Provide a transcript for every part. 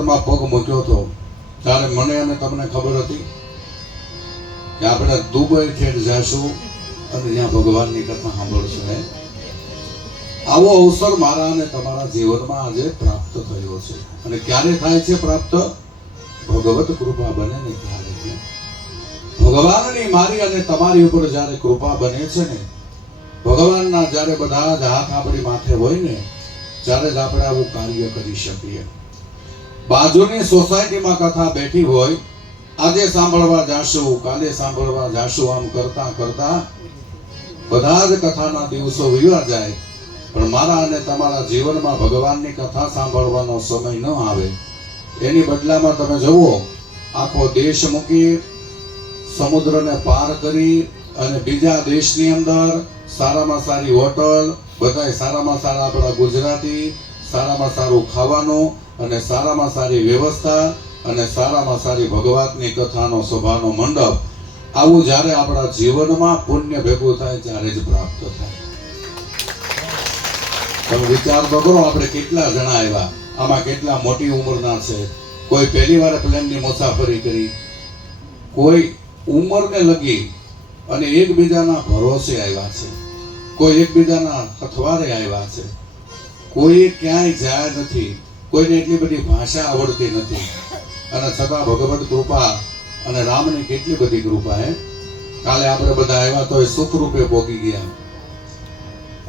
ભારતમાં પગ મૂક્યો હતો ત્યારે મને અને તમને ખબર હતી કે આપણે દુબઈ ઠેઠ જઈશું અને ત્યાં ભગવાનની કથા સાંભળશું. આવો અવસર મારા અને તમારા જીવનમાં આજે પ્રાપ્ત થયો છે. અને ક્યારે થાય છે પ્રાપ્ત? ભગવત કૃપા બને ને ત્યારે. ભગવાનની મારી અને તમારી ઉપર જ્યારે કૃપા બને છે ને, ભગવાનના જ્યારે બધા જ હાથ આપણી માથે હોય ને, ત્યારે જ આપણે આવું કાર્ય કરી શકીએ. બાજુની સોસાયટીમાં કથા બેઠી હોય, આજે સાંભળવા જાશું, કાલે સાંભળવા જાશું, આમ કરતા કરતા બધા જ કથાના દિવસો વીવા જાય, પણ મારા અને તમારા જીવનમાં ભગવાનની કથા સાંભળવાનો સમય ન આવે. એની બદલામાં તમે જુઓ, આખો દેશ મૂકી, સમુદ્રને પાર કરી અને બીજા દેશની અંદર સારામાં સારી હોટલ, બધાય સારામાં સારા આપણા ગુજરાતી, સારામાં સારું ખાવાનું અને સારામાં સારી વ્યવસ્થા અને સારામાં સારી ભગવાનની કથાનો સભાનો મંડપ, આવું જ્યારે આપણા જીવનમાં પુણ્ય ભેગું થાય ત્યારે જ પ્રાપ્ત થાય. તમે વિચાર તો કરો, આપણે કેટલા જણા આવ્યા, આમાં કેટલા મોટી ઉંમરના છે. કોઈ પહેલી વાર પ્લેનની મુસાફરી કરી, કોઈ ઉંમરને લગી અને એકબીજાના ભરોસે આવ્યા છે, કોઈ એકબીજાના અથવારે આવ્યા છે, કોઈ ક્યાંય જાય નથી, કોઈને એટલી બધી ભાષા આવડતી નથી, અને છતાં ભગવત કૃપા અને રામની કેટલી બધી કૃપા. કાલે આપણે બધા આવ્યા તો એ સુખ રૂપે પહોંચી ગયા.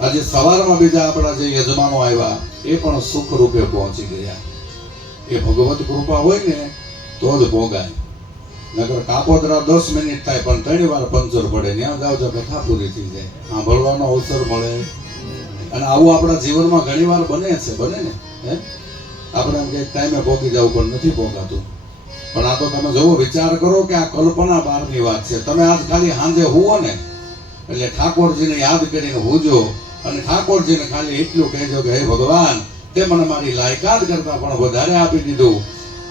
આજે સવારમાં બીજા આપણા જે યજમાનો આવ્યા એ પણ સુખ રૂપે પહોંચી ગયા. એ ભગવત કૃપા હોય ને તો જ ભોગાય. નકર કાપોદરા 10 મિનિટ થાય પણ 3 વાર પંચર પડે, ત્યાં જાવ તો કથા પૂરી થઈ જાય, સાંભળવાનો અવસર મળે. અને આવું આપણા જીવનમાં ઘણી વાર બને છે, બને ને. આપણે એમ કે ટાઈમે પહોંચી જવું પણ નથી પહોંચાતું. પણ આ તો તમે જોવો, વિચાર કરો કે આ કલ્પના બહારની વાત છે. તમે આજ ખાલી સાંજે હુવો ને એટલે ઠાકોરજીને યાદ કરીને હુજો અને ઠાકોરજીને ખાલી એટલું કહેજો કે હે ભગવાન, તે મને મારી લાયકાત કરતા પણ વધારે આપી દીધું.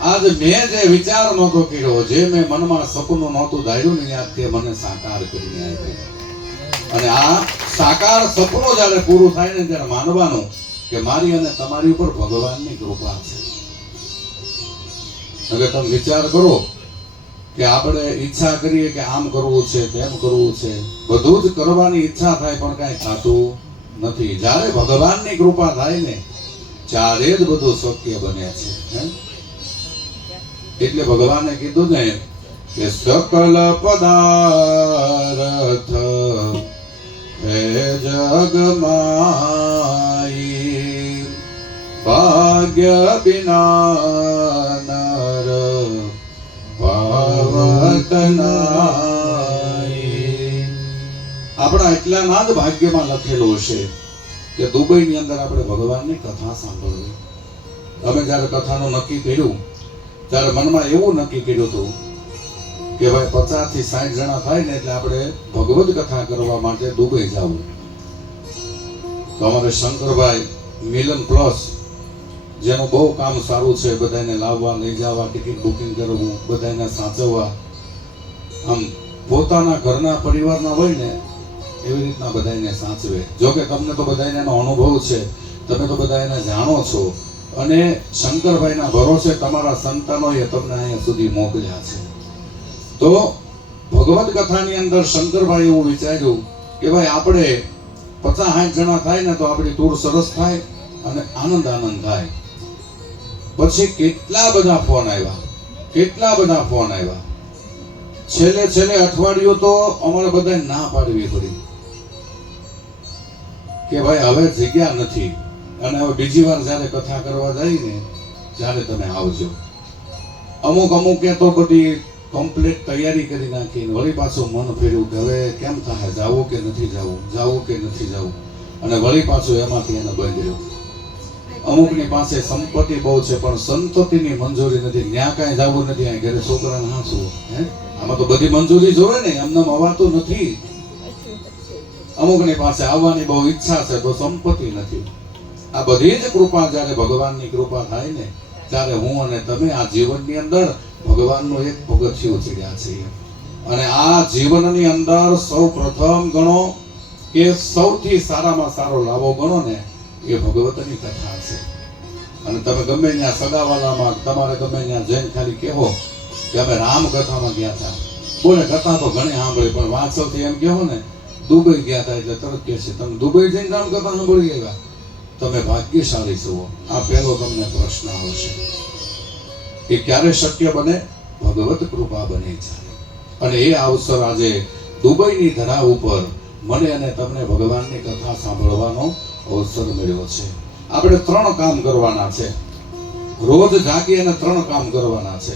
આજ મેં જે વિચાર નહોતો કર્યો, જે મેં મનમાં સપનું નહોતું ધાર્યું ને, યાદ તે મને સાકાર કરીને આપ્યું. અને આ સાકાર સપનું જ્યારે પૂરું થાય ને ત્યારે માનવાનું કે મારી અને તમારી ઉપર ભગવાનની કૃપા છે. હવે તમે વિચાર કરો કે આપણે ઈચ્છા કરીએ કે આમ કરવું છે, તેમ કરવું છે, બધું જ કરવાની ઈચ્છા થાય પણ કાંઈ થતું નથી. જ્યારે ભગવાનની કૃપા થાય ને ત્યારે જ બધું શક્ય બને છે. એટલે ભગવાને કીધું ને કે સકલ પદાર્થ હે જગમાઈ, ભાગ્ય બિના નર પાવત નાઈ. આપણા એટલાના જ ભાગ્યમાં લખેલું હશે કે દુબઈની અંદર આપણે ભગવાનની કથા સાંભળવી. અમે જ્યારે કથાનું નક્કી કર્યું ત્યારે મનમાં એવું નક્કી કર્યું હતું કે ભાઈ 50 થી 60 જણા થાય ને એટલે આપણે ભગવદ કથા કરવા માટે દુબઈ જવું. તો અમારે શંકરભાઈ મિલન પ્લસ, જેનું બહુ કામ સારું છે, બધાને લાવવા, લઈ જવા, ટિકિટ બુકિંગ કરવું, બધાને સાચવવા, આમ પોતાના ઘરના પરિવારના હોય ને એવી રીતના બધાને સાચવે. જોકે તમને તો બધાને એનો અનુભવ છે, તમે તો બધા એને જાણો છો, અને શંકરભાઈના ભરોસે તમારા સંતાનોએ તમને અહીંયા સુધી મોકલ્યા છે. તો ભગવદ કથાની અંદર શંકરભાઈ એવું વિચાર્યું કે ભાઈ આપણે 50-60 જણા થાય ને તો આપણી ટૂર સરસ થાય અને આનંદ થાય. પછી કેટલા બધા ફોન આવ્યા, છેલ્લે અઠવાડિયું તો અમારે બધા ના પાડવી પડી કે ભાઈ હવે જગ્યા નથી, અને હવે બીજી વાર જ્યારે કથા કરવા જાય ને ત્યારે તમે આવજો. અમુક તો બધી કમ્પ્લીટ તૈયારી કરી નાખીને વળી પાછું મન ફેર્યું કે હવે કેમ થાય, જાવું કે નથી જાવું, અને વળી પાછું એમાંથી એને બંધ રહ્યો. અમુકની પાસે સંપત્તિ બહુ છે પણ સંતતિની મંજૂરી નથી, ત્યાં કાંઈ જવું નથી, અહીં ઘરે છોકરાને હાંસવું. આમાં તો બધી મંજૂરી જોવે ને, એમને અવાતું નથી. અમુકની પાસે આવવાની બહુ ઈચ્છા છે તો સંપત્તિ નથી. આ બધી જ કૃપા જ્યારે ભગવાનની કૃપા થાય ને ત્યારે હું અને તમે આ જીવનની અંદર ભગવાનનું એક પગથિયું ચડ્યા છીએ. અને આ જીવનની અંદર સૌ પ્રથમ ગણો કે સૌથી સારામાં સારો લાભો ગણો ને એ ભગવતની કથા છે. અને તમે ગમે ત્યાં સગાવાલામાં તમારે ગમે ત્યાં જઈને ખાલી કહેવો કે અમે રામકથામાં ગયા હતા, બોલે કથા તો ઘણી સાંભળી પણ વાંચવથી એમ કહો ને દુબઈ ગયા હતા એટલે તરત કહે છે તમે દુબઈ જઈને રામકથા સાંભળી આવ્યા, તમે ભાગ્યશાળી છો. આ પહેલો તમને પ્રશ્ન આવશે. એ ક્યારે શક્ય બને? ભગવત કૃપા બને ત્યારે. અને એ અવસર આજે દુબઈની ધરા ઉપર મને અને તમને ભગવાનની કથા સાંભળવાનો અવસર મળ્યો છે. આપણે 3 કામ કરવાના છે. રોજ જાગી અને 3 કામ કરવાના છે.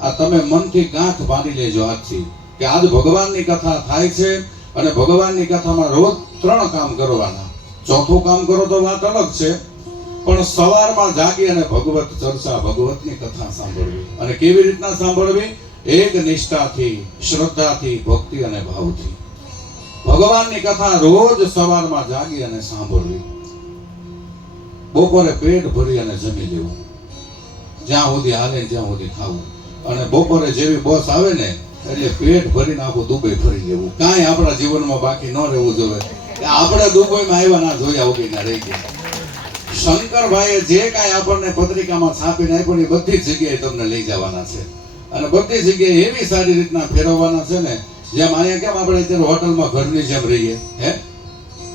આ તમે મનથી ગાંઠ બાંધી લેજો આજથી કે આજ ભગવાનની કથા થાય છે અને ભગવાનની કથામાં રોજ 3 કામ કરવાના. ચોથું કામ કરો તો વાત અલગ છે, પણ સવારમાં જાગી અને ભગવત ચર્ચા, ભગવતની કથા સાંભળવી. અને કેવી રીતના સાંભળવી? એક નિષ્ઠાથી, શ્રદ્ધાથી, ભક્તિ અને ભાવથી ભગવાનની કથા રોજ સવારમાં જાગી અને સાંભળવી. બપોરે પેટ ભરી અને જમી લેવું, જ્યાં સુધી હાલે ત્યાં સુધી ખાવું. અને બપોરે જેવી બસ આવે ને એટલે પેટ ભરીને આખું દુબઈ ફરી લેવું. કાંઈ આપણા જીવનમાં બાકી ન રહેવું જોઈએ. આપણે દુબઈમાં આવ્યા ના જોયા વગરના રહી ગયા. શંકરભાઈએ જે કાંઈ આપણને પત્રિકામાં છાપીને આપ્યું એ બધી જગ્યાએ તમને લઈ જવાના છે અને બધી જગ્યાએ એવી સારી રીતના ફેરવવાના છે ને, જેમ અહીંયા કેમ આપણે અત્યારે હોટલમાં ઘરની જેમ રહીએ.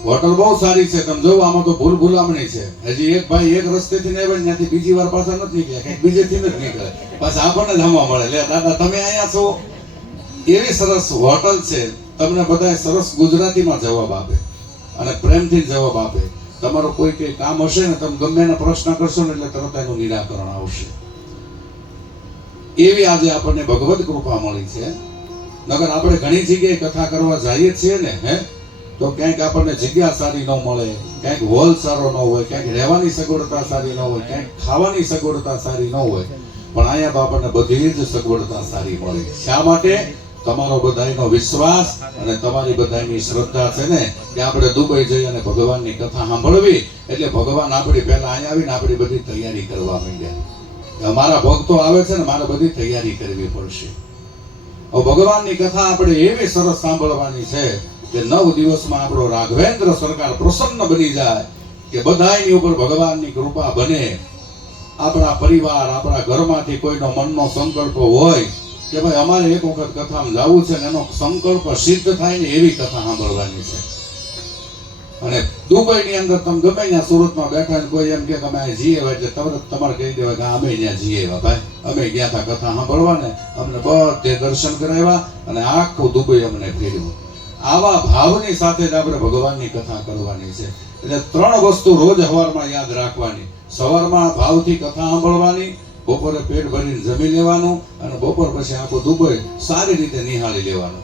હોટલ બહુ સારી છે, તમે જોવો આમાં તો ભૂલ ભૂલામણી છે. હજી એક ભાઈ એક રસ્તેથી નહીં આવે ત્યાંથી બીજી વાર પાછા નથી નીકળ્યા, કંઈક બીજેથી નથી નીકળે, પાછા આપણને જ હમવા મળે, લે દાદા તમે અહીંયા છો. એવી સરસ હોટલ છે, તમને બધા સરસ ગુજરાતીમાં જવાબ આપે અને પ્રેમથી જવાબ આપે. તમારો કોઈ કઈ કામ હશે ને તમે ગમે એના પ્રશ્ન કરશો ને એટલે તરત એનું નિરાકરણ આવશે. એવી આજે આપણને ભગવત કૃપા મળી છે. નગર આપણે ઘણી જગ્યાએ કથા કરવા જઈએ છીએ ને તો ક્યાંક આપણને જગ્યા સારી ન મળે, ક્યાંક હોલ સારો ન હોય, ક્યાંક રહેવાની સગવડતા સારી ન હોય, ક્યાંક ખાવાની સગવડતા સારી ન હોય, પણ અહીંયા તો આપણને બધી જ સગવડતા સારી મળે. શા માટે? તમારો બધાનો વિશ્વાસ અને તમારી બધાની શ્રદ્ધા છે ને કે આપણે દુબઈ જઈ અને ભગવાનની કથા સાંભળવી એટલે ભગવાન આપણી પહેલા અહીંયા આવીને આપણી બધી તૈયારી કરવા માંડ્યા. અમારા ભક્તો આવે છે ને મારે બધી તૈયારી કરવી પડશે. હવે ભગવાનની કથા આપણે એવી સરસ સાંભળવાની છે કે 9 દિવસમાં આપણો રાઘવેન્દ્ર સરકાર પ્રસન્ન બની જાય કે બધાની ઉપર ભગવાનની કૃપા બને. આપણા પરિવાર, આપણા ઘરમાંથી કોઈનો મનનો સંકલ્પ હોય કે ભાઈ અમારે એક વખત કથામાં જવું છે ને એનો સંકલ્પ સિદ્ધ થાય ને એવી કથા સાંભળવાની છે. અને દુબઈની અંદર તમે ગમે ત્યાં સુરતમાં બેઠા ને કોઈ એમ કે તમે અહીં જઈએ એટલે તરત તમારે કહી દેવાય કે અમે ત્યાં જઈએ ભાઈ, અમે ગયા હતા કથા સાંભળવા ને અમને બધે દર્શન કરાવ્યા અને આખું દુબઈ અમને ફેર્યું. આવા ભાવની સાથે જ આપણે ભગવાનની કથા કરવાની છે. એટલે 3 વસ્તુ રોજ સવારમાં યાદ રાખવાની. સવારમાં ભાવથી કથા સાંભળવાની, બપોરે પેટ ભરીને જમી લેવાનું અને બપોર પછી આખું દુબઈ સારી રીતે નિહાળી લેવાનું.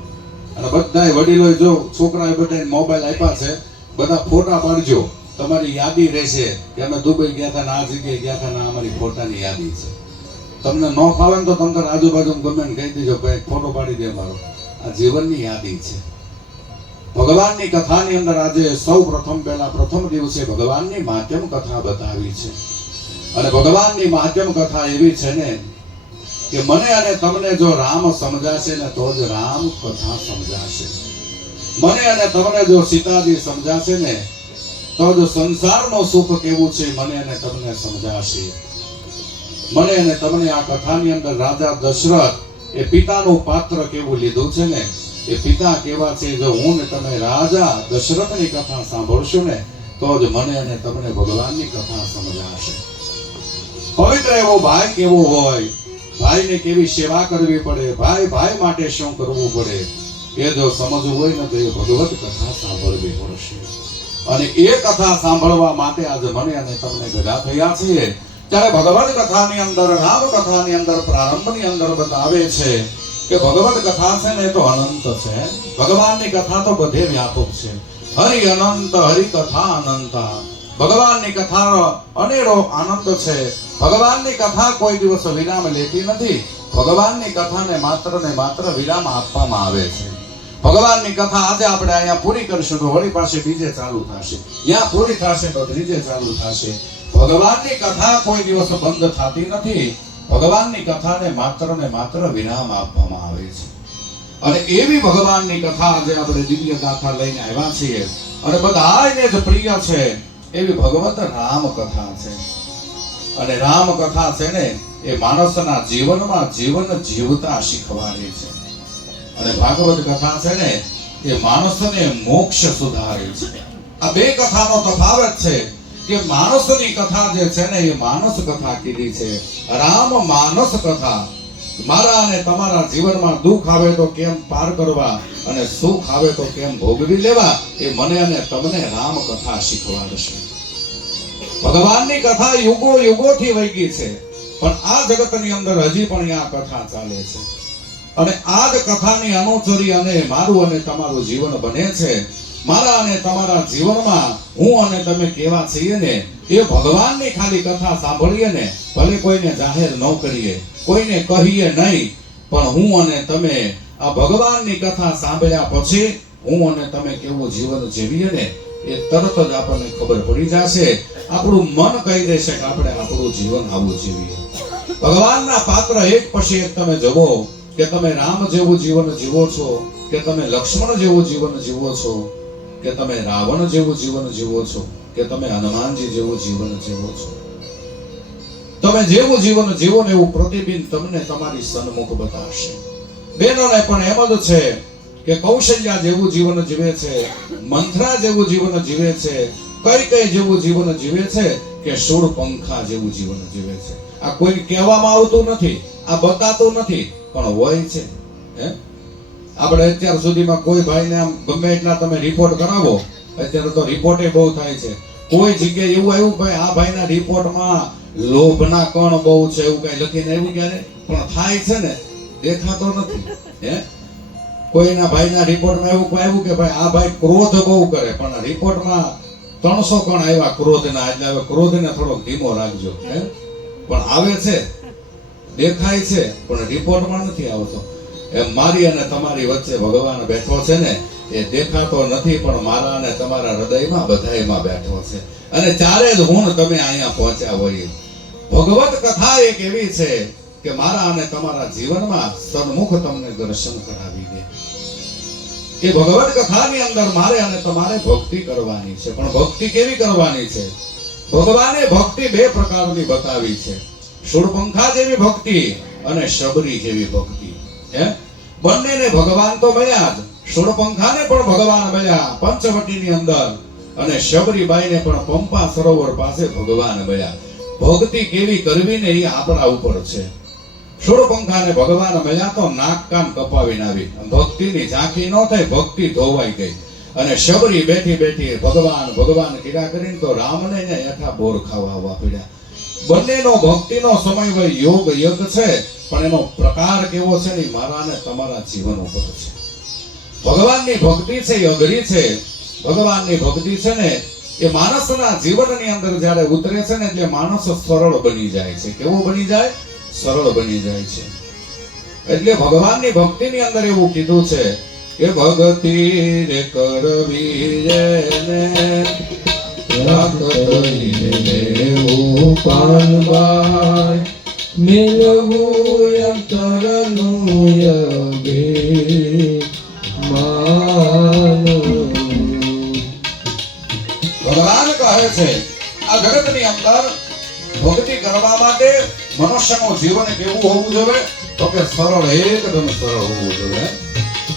અને બધાય વડીલોએ જો છોકરાએ બધાને મોબાઈલ આપ્યા છે, બધા ફોટા પાડજો, તમારી યાદી રહેશે કે અમે દુબઈ ગયા હતા ને આ જગ્યાએ ગયા હતા ને અમારી ફોટાની યાદી છે. તમને ન ફાવે ને તો તમે આજુબાજુ ગમે ને કહી દેજો ભાઈ ફોટો પાડી દે અમારો. આ જીવનની યાદી છે. ભગવાનની કથાની અંદર આજે સૌ પ્રથમ દિવસે ભગવાનની માધ્યમ કથા બતાવી છે. અને ભગવાનની માધ્યમ કથા એવી છે ને કે મને અને તમને જો રામ સમજાશે ને તો જ રામ કથા સમજાશે. મને અને તમને જો સીતાજી સમજાશે ને તો જ સંસારનું સુખ કેવું છે મને અને તમને સમજાશે. મને અને તમને આ કથાની અંદર રાજા દશરથ એ પિતાનું પાત્ર કેવું લીધું છે ને, એ પિતા કેવા છે. જો હું ને તમે રાજા દશરથની કથા સાંભળશો ને તો જ મને અને તમને ભગવાનની કથા સમજાશે. પવિત્ર એવો ભાઈ કેવો હોય, ભાઈને કેવી સેવા કરવી પડે, ભાઈ માટે શું કરવું પડે, એ જો સમજવું હોય ને તો એ ભગવત કથા સાંભળવી પડશે. અને એ કથા સાંભળવા માટે આજે મને અને તમને ભેગા થયા છીએ. ત્યારે ભગવત કથાની અંદર, રામ કથાની અંદર, પ્રારંભની અંદર બતાવે છે કે ભગવત કથા છે ને તો અનંત છે. ભગવાનની કથા તો બધે વ્યાપક છે. હરિ અનંત, હરિ કથા અનંત. ભગવાનની કથાનો અનેરો આનંદ છે. ભગવાનની કથા કોઈ દિવસ વિરામ લેતી નથી. ભગવાનની કથાને માત્ર વિરામ આપવામાં આવે છે. ભગવાનની કથા આજે આપણે અહીંયા પૂરી કરીશું તો વળી પાસે બીજે ચાલુ થશે, ત્યાં પૂરી થશે તો ત્રીજે ચાલુ થશે. ભગવાનની કથા કોઈ દિવસ બંધ થતી નથી. ભગવાનની કથાને માત્ર વિરામ આપવામાં આવે છે. અને એવી ભગવાનની કથા આજે આપણે દિવ્ય ગાથા લઈને આવ્યા છીએ અને બધાને જ પ્રિય છે એવી ભગવત રામ કથા છે. અને રામ કથા છે ને એ માણસના જીવનમાં જીવન જીવતા શીખવાડે છે. અને ભાગવત કથા છે ને એ માણસને મોક્ષ સુધારે છે. આ બે કથાનો તફાવત છે કે માણસની કથા જે છે ને એ માનસ કથા કીધી છે. રામ માનસ કથા. મારા અને તમારા જીવનમાં દુઃખ આવે તો કેમ પાર કરવા અને સુખ આવે તો કેમ ભોગવી લેવા એ મને અને તમને રામ કથા શીખવાડશે. ભગવાનની કથા યુગો યુગોથી વહી છે, પણ આ જગતની અંદર હજી પણ આ કથા ચાલે છે. અને આ જ કથાની અનુસરી અને મારું અને તમારું જીવન બને છે. મારા અને તમારા જીવનમાં હું અને તમે કેવા છીએ ને એ ભગવાનની ખાલી કથા સાંભળીએ ને, ભલે કોઈને જાહેર ન કરીએ, કોઈને કહીએ નહીં, પણ હું અને તમે આ ભગવાનની કથા સાંભળ્યા પછી હું અને તમે કેવું જીવન જીવીએ ને એ તરત જ આપણને ખબર પડી જશે. આપણું મન કહી દેશે કે આપણે આપણું જીવન આવું જીવીએ. ભગવાનના પાત્ર એક પછી એક તમે જુઓ કે તમે રામ જેવું જીવન જીવો છો, કે તમે લક્ષ્મણ જેવું જીવન જીવો છો, કે તમે રાવણ જેવું જીવન જીવો છો, કે તમે હનુમાનજી જેવું જીવન જીવો છો. તમે જેવું જીવન જીવો ને એવું પ્રતિબિંબ તમને તમારી સન્મુખ બતાવશે. બહેનોને પણ એમ જ છે કે કૌશલ્યા જેવું જીવન જીવે છે, મંથરા જેવું જીવન જીવે છે, કઈ કઈ જેવું જીવન જીવે છે, કે શૂળપંખા જેવું જીવન જીવે છે. આ કોઈ કહેવામાં આવતું નથી, આ બતાતું નથી, પણ હોય છે. આપણે અત્યાર સુધીમાં કોઈ ભાઈને આમ ગમે એટલા તમે રિપોર્ટ કરાવો, અત્યારે તો રિપોર્ટે બહુ થાય છે. કોઈ જગ્યાએ એવું આવ્યું ભાઈ આ ભાઈના રિપોર્ટમાં લોભના કણ બહુ છે એવું કઈ લખીને આવ્યું ક્યારે? પણ થાય છે ને, દેખાતો નથી. કોઈના ભાઈના રિપોર્ટમાં એવું આવ્યું કે ભાઈ આ ભાઈ ક્રોધ બહુ કરે, પણ રિપોર્ટમાં 300 કણ આવ્યા ક્રોધના, એટલે હવે ક્રોધને થોડોક ધીમો રાખજો. પણ આવે છે, દેખાય છે, પણ રિપોર્ટમાં નથી આવતો. એમ મારી અને તમારી વચ્ચે ભગવાન બેઠો છે ને એ દેખાતો નથી, પણ મારા અને તમારા હૃદયમાં બધાયમાં બેઠો છે. અને ચારે જ ગુણ તમે અહીંયા પહોંચ્યા હોય. ભગવત કથા એક એવી છે કે મારા અને તમારા જીવનમાં સન્મુખ તમને દર્શન કરાવી દે. એ ભગવત કથાની અંદર મારે અને તમારે ભક્તિ કરવાની છે. પણ ભક્તિ કેવી કરવાની છે? ભગવાને ભક્તિ બે પ્રકારની બતાવી છે. શૂળપંખા જેવી ભક્તિ અને શબરી જેવી ભક્તિ. બંનેને ભગવાન તો મળ્યા જ. શૂળપંખાને પણ ભગવાન મળ્યા પંચવટીની અંદર, અને શબરીબાઈને પણ પંપા સરોવર પાસે ભગવાન મળ્યા. ભક્તિ કેવી કરવી ને એ આપણા ઉપર છે. શૂળપંખાને ભગવાન મળ્યા તો નાક કાન કપાવીને આવી, ભક્તિની ઝાંખી ન થઈ, ભક્તિ ધોવાઈ ગઈ. અને શબરી બેઠી બેઠી ભગવાન ભગવાન કીધા કરીને તો રામને ને હેઠા બોર ખાવા આવવા પડ્યા. બંનેનો ભક્તિનો સમય યોગ યગ છે, પણ એનો પ્રકાર કેવો છે ને મારા ને તમારા જીવન ઉપર છે. ભગવાનની ભક્તિ છે એ અઘરી છે. ભગવાનની ભક્તિ છે ને એ માણસના જીવનની અંદર જ્યારે ઉતરે છે ને એટલે માણસ સરળ બની જાય છે. કેવો બની જાય? સરળ બની જાય છે. એટલે ભગવાનની ભક્તિની અંદર એવું કીધું છે કે ભક્તિ રે કરવી જેને પાનબાઈ મેલવું અંતરનું યગે માનું. ભગવાન કહે છે આ જગતની અંદર ભક્તિ કરવા માટે મનુષ્યનું જીવન કેવું હોવું જોઈએ? તો કે સરળ, એકદમ સરળ હોવું જોઈએ.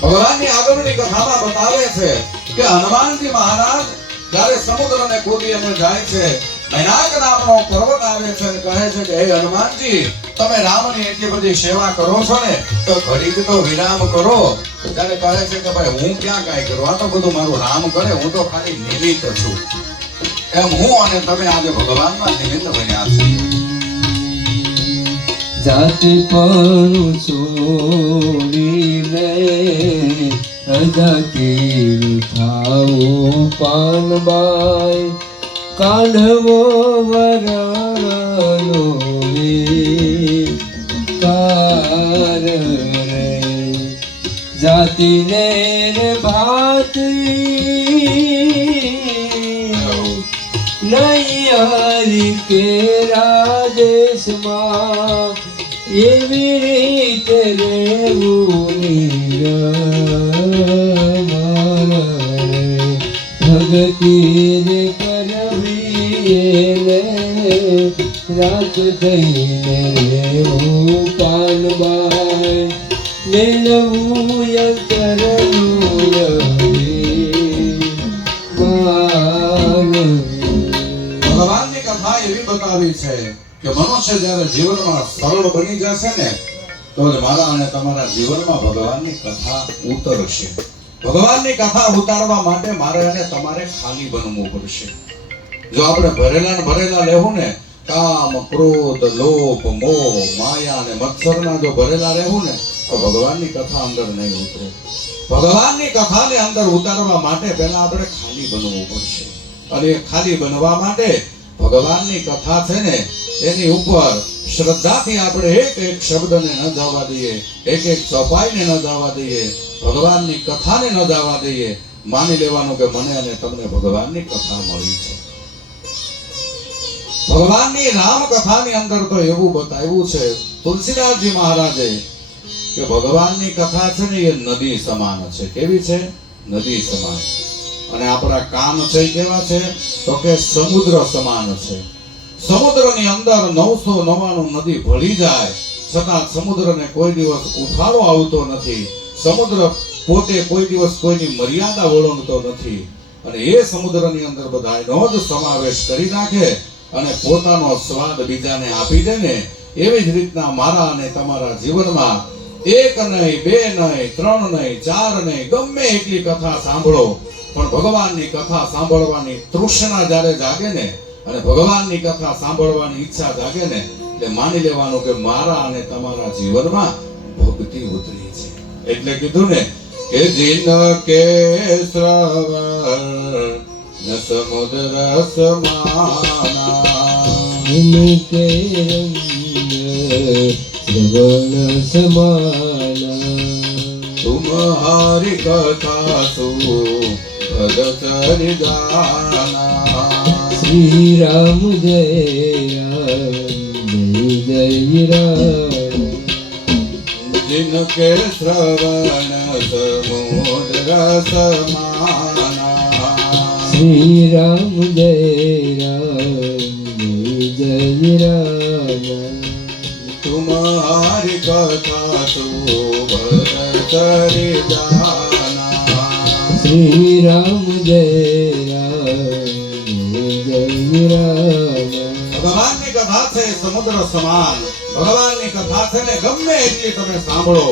ભગવાનની આગળની કથામાં બતાવે છે કે હનુમાનજી મહારાજ જ્યારે સમુદ્રને કૂદી અને જાય છે, મૈનાક નામનો પર્વત આવે છે અને કહે છે કે હે હનુમાનજી, તમે રામની એટલી બધી સેવા કરો છો ને તો ઘડીક તો વિરામ કરો. ત્યારે કહે છે કે ભાઈ હું ક્યાં કાંઈ કરું, આ તો બધું મારું રામ કરે, હું તો ખાલી નિમિત્ત છું. એમ હું અને તમે આજે ભગવાનના નિમિત્ત બન્યા છો. જાતિ પણ છોડીને અજાતિ થાવો પાનબાઈ કાઢવો વરણનો વિકાર રે જાતિને રે ભાતી નૈયારી કેરા દેશમાં એવી રીતે રહેવું ભગતિ રે કરવી રાત થઈને રેવું પાનબાઈ મેળવું યંતરનું ભગવાનની કથા એવી બતાવી છે કે મનુષ્ય જ્યારે જીવનમાં સરળ બની જશે ને તો મારા અને તમારા જીવનમાં ભગવાનની કથા ઉતરશે. ભગવાનની કથા ઉતારવા માટે મારે અને તમારે ખાલી બનવું પડશે. જો આપણે ભરેલા ને ભરેલા લેવું ને કામ ક્રોધ લોભ મોહ માયા અને મત્સરના જો ભરેલા રહેવું ને તો ભગવાનની કથા અંદર નહીં ઉતરે. ભગવાનની કથાને અંદર ઉતારવા માટે પહેલા આપણે ખાલી બનવું પડશે. અને એ ખાલી બનવા માટે ભગવાનની કથા છે ને એની ઉપર શ્રદ્ધાથી આપણે એક એક શબ્દને ન જવા દઈએ, એક એક સફાઈને ન જવા દઈએ, ભગવાનની કથાને ન જવા દઈએ. માની લેવાનું કે મને અને તમને ભગવાનની કથા મળી છે. ભગવાનની રામ કથાની અંદર તો એવું બતાવ્યું છે તુલસીદાસજી મહારાજે કે ભગવાનની કથા છે ને એ નદી સમાન છે. કેવી છે? નદી સમાન. અને આપણા કાન છે કેવા છે તો કે સમુદ્ર સમાન છે. સમુદ્રની અંદર 999 નદી ભળી જાય છતાં સમુદ્રને કોઈ દિવસ ઉફાળો આવતો નથી. સમુદ્ર પોતે કોઈ દિવસ કોઈની મર્યાદા ઓળંગતો નથી. અને એ સમુદ્રની અંદર બધાનો જ સમાવેશ કરી નાખે અને પોતાનો સ્વાદ બીજાને આપી દે ને એવી જ રીતના મારા અને તમારા જીવનમાં એક નહીં, બે નહીં, ત્રણ નહીં, ચાર નહીં, ગમે એટલી કથા સાંભળો પણ ભગવાનની કથા સાંભળવાની તૃષ્ણા જ્યારે જાગે ને અને ભગવાનની કથા સાંભળવાની ઈચ્છા જાગે ને એટલે માની લેવાનું કે મારા અને તમારા જીવનમાં ભક્તિ ઉતરી છે. એટલે કીધું ને કે જીન કે શ્રવણ સમુદ્ર સમાના કે શ્રવણ સમાના તુમ્હારી કથા સુ ભગત જાના. શ્રી રામ જય રામ જય જય રામ जिनके श्रवण समुद्र समाना. श्री राम जय राम जय राम तुम्हारी कथा सुभर जाना. श्री राम जय राम जय राम ભગવાનની કથા છે સમુદ્ર સમાન. ભગવાનની કથા છે ને ગમે એટલી તમે સાંભળો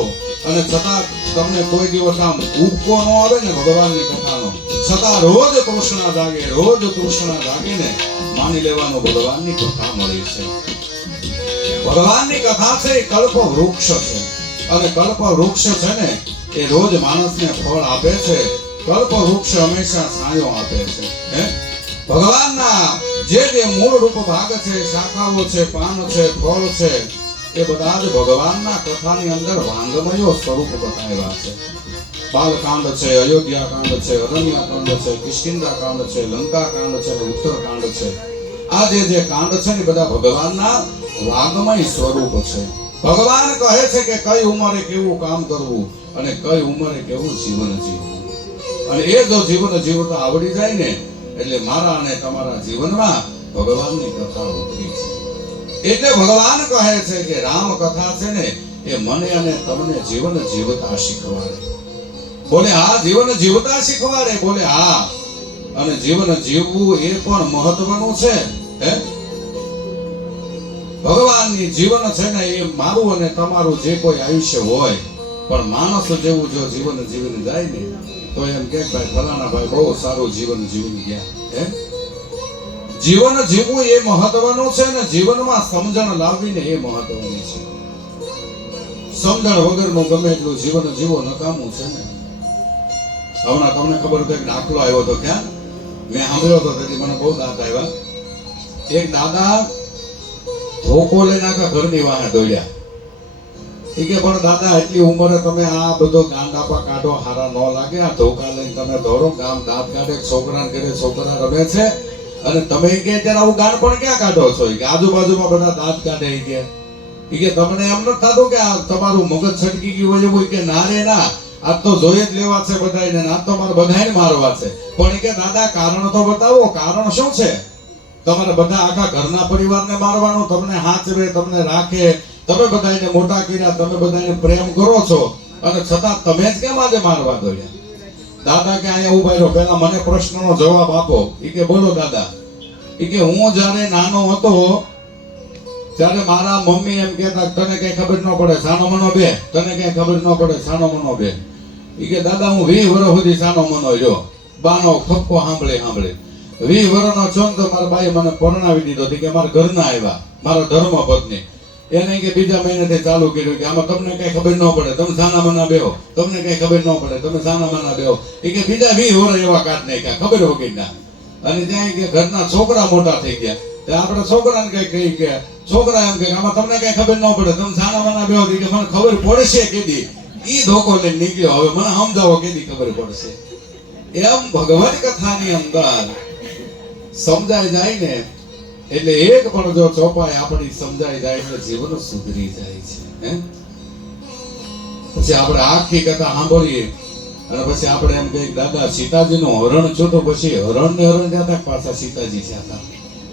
અને છતાં તમને કોઈ દિવસ આમ ઉબકો ન આવે ને ભગવાનની કથાનો છતાં રોજ તૃષ્ણા જાગે, રોજ તૃષ્ણા જાગીને માની લેવાનું ભગવાનની કથા મળી છે. ભગવાનની કથા છે એ કલ્પ વૃક્ષ છે અને કલ્પ વૃક્ષ છે ને એ રોજ માણસને ફળ આપે છે. કલ્પ વૃક્ષ હંમેશા છાંયો આપે છે. ભગવાનના જે મૂળ રૂપ ભાગ છે, શાખાઓ છે, પાન છે, ફળ છે એ બધા જ ભગવાનના કથાની અંદર વાંગમયો સ્વરૂપ બતાવ્યા છે. બાલકાંડ છે, અયોધ્યાકાંડ છે, અરણ્યકાંડ છે, કિષ્કિંધાકાંડ છે, લંકાકાંડ છે અને ઉત્તરકાંડ છે. આ જે કાંડ છે ને બધા ભગવાનના વાંગમય સ્વરૂપ છે. ભગવાન કહે છે કે કઈ ઉંમરે કેવું કામ કરવું અને કઈ ઉંમરે કેવું જીવન જીવવું. અને એ જો જીવન જીવતા આવડી જાય ને એટલે મારા અને તમારા જીવનમાં ભગવાનની કથા ઉતરી છે. એટલે ભગવાન કહે છે કે રામ કથા છે ને એ મને અને તમને જીવન જીવતા શીખવાડે. બોલે હા, જીવન જીવતા શીખવાડે. બોલે હા, અને જીવન જીવવું એ પણ મહત્વનું છે. ભગવાનની જીવન છે ને એ મારું અને તમારું જે કોઈ આયુષ્ય હોય પણ માણસ જેવું જો જીવન જીવીને જાય ને તો એમ કે ભાઈ ફલાણા ભાઈ બહુ સારું જીવન જીવી ગયા. જીવન જીવવું એ મહત્વનું છે ને જીવનમાં સમજણ લાવવીને એ મહત્વની છે. સમજણ વગરનું ગમે એટલું જીવન જીવો નકામું છે ને. હમણાં તમને ખબર હતો એક દાખલો આવ્યો હતો. ક્યાં મેં સાંભળ્યો હતો તેથી મને બહુ દાંત આવ્યા. એક દાદા ધોકો લઈને આખા ઘરની વાહે દોડ્યા. એ કે પણ દાદા એટલી ઉંમરે તમે આ બધો ગાંડાપા કાઢો, હારા ન લાગે. આ ધોકા લઈને તમે દોડો, ગામ દાંત કાઢે, છોકરાને ઘરે છોકરા રમે છે અને તમે કે ત્યારે આવું ગાંડ પણ ક્યાં કાઢો છો? કે આજુબાજુમાં બધા દાંત કાઢે. કે તમને એમ નથી થતું કે આ તમારું મગજ છટકી ગયું હોય એવું? કે ના રે ના, આજ તો જોઈ જ લેવા છે બધાને, આજ તો મારે બધાને મારવા છે. પણ કે દાદા કારણ તો બતાવો, કારણ શું છે? તમારે બધા આખા ઘરના પરિવારને મારવાનો, તમને હાચવે, તમને રાખે, તમે બધાને મોટા કર્યા, તમે બધાને પ્રેમ કરો છો, અને છતાં તમે જ કેમ આજે મારવા દોડ્યા? દાદા કે અહીંયા ઉભા રહ્યો, પહેલા મને પ્રશ્નનો જવાબ આપો. ઈ કે બોલો દાદા. ઈ કે હું જ્યારે નાનો હતો ત્યારે મારા મમ્મી એમ કહેતા, તને કઈ ખબર ન પડે સાનો મનો બે, તને કઈ ખબર ન પડે સાનો મનો બે. ઈ કે દાદા હું 20 વર્ષ સુધી સાનો મનો રહ્યો, બાનો ખપકો સાંભળે 20 વર્ષનો છો ને તો મારા બાઈએ મને પરણાવી દીધો. કે મારા ઘરના આવ્યા, મારા ધર્મ પત્ની, એને કે બીજા મહિનેથી ચાલુ કર્યું કે આમાં તમને કઈ ખબર ન પડે, તમે સાના મના બેહો, તમને કઈ ખબર ન પડે, તમે સાના મના બેહો. એ કે બીજા 20 વર્ષ એવા કાઢ નાખ્યા ખબર વગર ના. અને ત્યાં કે ઘરના છોકરા મોટા થઈ ગયા, ત્યાં આપણે છોકરાને કઈ કહી કે છોકરા એમ કે આમાં તમને કઈ ખબર ન પડે, તમે સાના મના બેહો. કે મને ખબર પડશે કેદી, ઈ ધોકો લઈને નીકળ્યો, હવે મને સમજાવો કેદી ખબર પડશે. એમ ભગવત કથાની અંદર સમજાઈ જાય ને એટલે એક પણ જો ચોપાઈ આપણી સમજાઈ જાય એટલે જીવન સુધરી જાય છે. પછી આપણે આખી કથા સાંભળીએ અને પછી આપણે એમ કહીએ દાદા સીતાજીનું હરણ છો, તો પછી હરણ જતા પાછા સીતાજી જતા,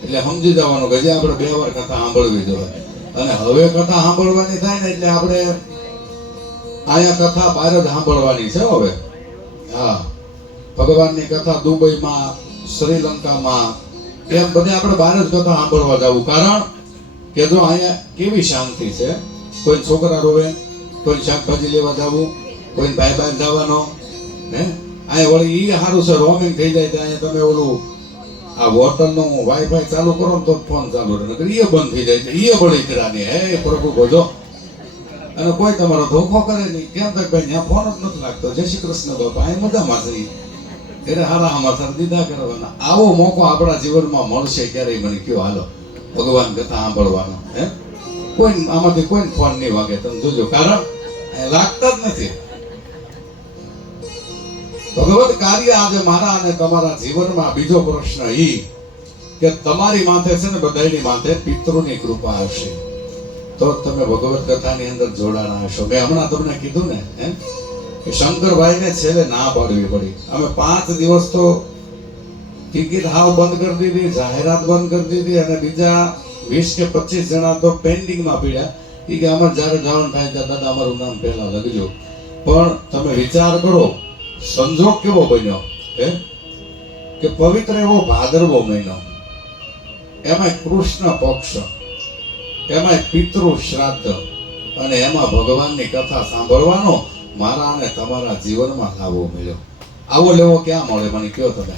એટલે સમજી જવાનું કે હજી આપણે 2 વાર કથા સાંભળવી જોઈએ. અને હવે કથા સાંભળવાની થાય ને એટલે આપણે અહીંયા કથા બહાર જ સાંભળવાની છે હવે. હા, ભગવાનની કથા દુબઈમાં, શ્રીલંકામાં, એમ બધે આપણે બહાર જ કથા સાંભળવા જવું. કારણ કે જો અહીંયા કેવી શાંતિ છે, કોઈ છોકરા રોવે, કોઈ શાકભાજી લેવા જવું, કોઈ ભાઈ બહાર જવાનો, અહીંયા વળી ઈ સારું છે, રોમિંગ થઈ જાય. ત્યાં તમે ઓલું આ હોટલનું વાઈફાઈ ચાલુ કરો ને તો ફોન ચાલુ રહે, એ બંધ થઈ જાય છે. એ બળી કરાની હે પ્રભુ ભજો. અને કોઈ તમારો ધોખો કરે નહીં, કેમ તક ભાઈ ત્યાં ફોન જ નથી લાગતો, જય શ્રી કૃષ્ણ બાપા, અહીં મજામાં છે, એટલે હારા સમાચાર દીધા કરવાના. આવો મોકો આપણા જીવનમાં મળશે ક્યારેય? મને કયો હાલો ભગવાન કથા સાંભળવાનો. કોઈ આમાંથી કોઈ ફોન નહીં વાગે, તમે જોજો, કારણ લાગતા જ નથી. ભગવત કાર્ય આજે મારા અને તમારા જીવનમાં બીજો પ્રશ્ન ઈ કે તમારી માથે છે ને બધાની માથે પિતૃની કૃપા હશે તો તમે ભગવત કથાની અંદર જોડાણા હશો. મેં હમણાં તમને કીધું ને કે શંકરભાઈને છેલ્લે ના પાડવી પડી. અમે 5 દિવસ તો ટિકિટ હાવ બંધ કરી દીધી, જાહેરાત બંધ કરી દીધી, અને બીજા 20 કે 25 જણા તો પેન્ડિંગમાં પડ્યા. એ કે અમારે જ્યારે જવાનું થાય ત્યાં દાદા અમારું નામ પહેલા લખજો. પણ તમે વિચાર કરો સંજોગ કેવો બન્યો કે પવિત્ર એવો ભાદરવો મહિનો, એમાં કૃષ્ણ પક્ષ, એમાં પિતૃ શ્રાદ્ધ, અને એમાં ભગવાનની કથા સાંભળવાનો મારા અને તમારા જીવનમાં લાવો મળ્યો. આવો લેવો ક્યાં મળે મને કયો તમે?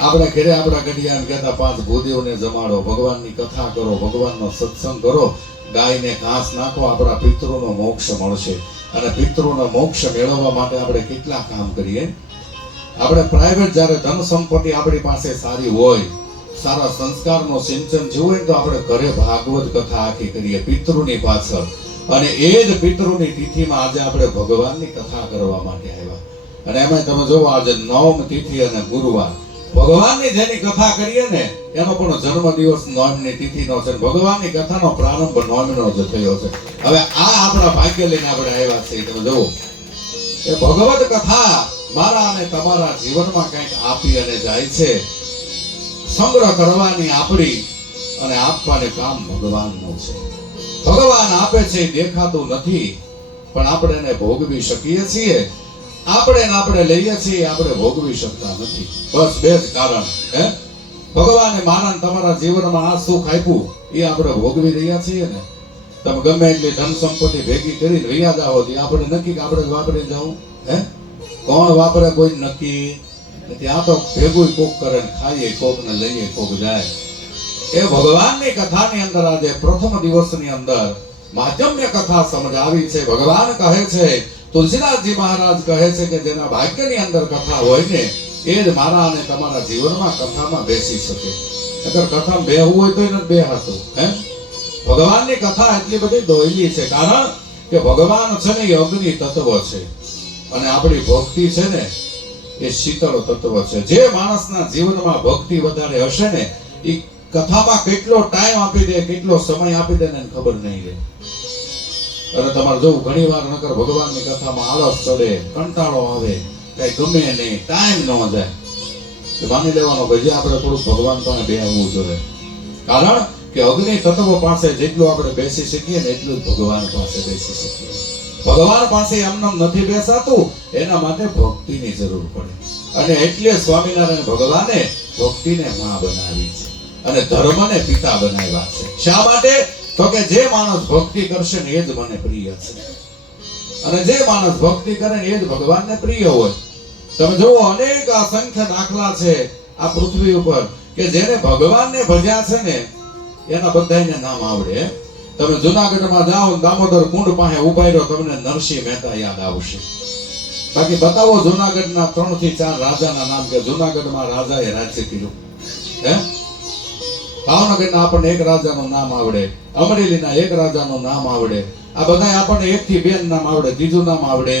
આપણે ઘરે આપણા ગઢિયા કહેતા 5 ભૂદેવને જમાડો, ભગવાનની કથા કરો, ભગવાનનો સત્સંગ કરો, ગાયને ઘાસ નાખો, આપણા પિતૃનો મોક્ષ મળશે. અને પિતૃનો મોક્ષ મેળવવા માટે આપણે કેટલા કામ કરીએ. આપણે પ્રાઇવેટ જ્યારે ધન સંપત્તિ આપણી પાસે સારી હોય, સારા સંસ્કારનો સિંચન જેવું હોય તો આપણે ઘરે ભાગવત કથા આખી કરીએ પિતૃની પાછળ. અને એ જ પિતૃની તિથિમાં આજે આપણે ભગવાનની કથા કરવા માટે આવ્યા. અને એમાં તમે જોવો આજે 9મી તિથિ અને ગુરુવાર, ભગવાનની જેની કથા કરીએ ને એનો પણ જન્મ દિવસ 9મી તિથિનો છે. ભગવાનની કથાનો પ્રારંભ 9મીનો જ થયો છે. હવે આ આપણા ભાગ્ય લઈને આપણે આવ્યા છે. તમે જુઓ એ ભગવત કથા મારા અને તમારા જીવનમાં કંઈક આપી અને જાય છે. સંગ્રહ કરવાની આપણી અને આપવાનું કામ ભગવાનનું છે. ભગવાન આપે છે દેખાતું નથી, પણ આપણે એને ભોગવી શકીએ છીએ. આપણે લઈએ છીએ, આપણે ભોગવી શકતા નથી. બસ 2 જ કારણ. ભગવાને મારા અને તમારા જીવનમાં આ સુખ આપ્યું, એ આપણે ભોગવી રહ્યા છીએ ને. તમે ગમે એટલી ધન સંપત્તિ ભેગી કરીને રહ્યા જાઓ, આપણે નક્કી કે આપણે જ વાપરી જવું. કોણ વાપરે કોઈ નક્કી નથી. આ તો ભેગું કોક કરે ને ખાઈએ કોક ને લઈએ કોક જાય. એ ભગવાનની કથાની અંદર આજે પ્રથમ દિવસની અંદર માધ્યમ્ય કથા સમજાવી છે. ભગવાન કહે છે, તુલસીદાસજી મહારાજ કહે છે કે જેના ભાગ્યની અંદર કથા હોય ને એ જ મારા અને તમારા જીવનમાં કથામાં બેસી શકે. અગર કથામાં બેહવું હોય તો એને બેહાતું. ભગવાનની કથા એટલી બધી દોયલી છે, કારણ કે ભગવાન છે ને એ અગ્નિ તત્વ છે અને આપણી ભક્તિ છે ને એ શીતળ તત્વ છે. જે માણસના જીવનમાં ભક્તિ વધારે હશે ને એ કથામાં કેટલો ટાઈમ આપી દે, કેટલો સમય આપી દે ને ખબર નહીં રહે. અને તમારે જોવું ઘણી વાર નકર ભગવાનની કથામાં આળસ ચડે, કંટાળો આવે, કઈ ગમે નહીં, ટાઈમ ન જાય. માની લેવાનો કે જે આપણે થોડુંક ભગવાન પાસે બે આવવું જોઈએ. કારણ કે અગ્નિ તત્વ પાસે જેટલું આપણે બેસી શકીએ ને એટલું જ ભગવાન પાસે બેસી શકીએ. ભગવાન પાસે એમનેમ નથી બેસાતું, એના માટે ભક્તિની જરૂર પડે. અને એટલે સ્વામિનારાયણ ભગવાને ભક્તિને માં બનાવી છે અને ધર્મને પિતા બનાવ્યા છે. શા માટે? તો કે જે માણસ ભક્તિ કરશે ને એ જ મને પ્રિય છે, અને જે માણસ ભક્તિ કરે ને એ જ ભગવાનને પ્રિય હોય. તમે જુઓ, અનેક અસંખ્ય દાખલા છે આ પૃથ્વી ઉપર કે જેને ભગવાનને ભજ્યા છે ને એના બધાયને નામ આવડે. તમે જુનાગઢમાં જાઓ, દામોદર કુંડ પાસે ઉભા રહ્યો, તમને નરસિંહ મહેતા યાદ આવશે. બાકી બતાવો જુનાગઢના 3 થી 4 રાજાના નામ કે જુનાગઢમાં રાજાએ રાજ્ય કર્યું. હે, ભાવનગરના આપણને એક રાજાનું નામ આવડે, અમરેલીના એક રાજાનું નામ આવડે. આ બધા આપણને 1 થી 2 નામ આવડે, ત્રીજું નામ આવડે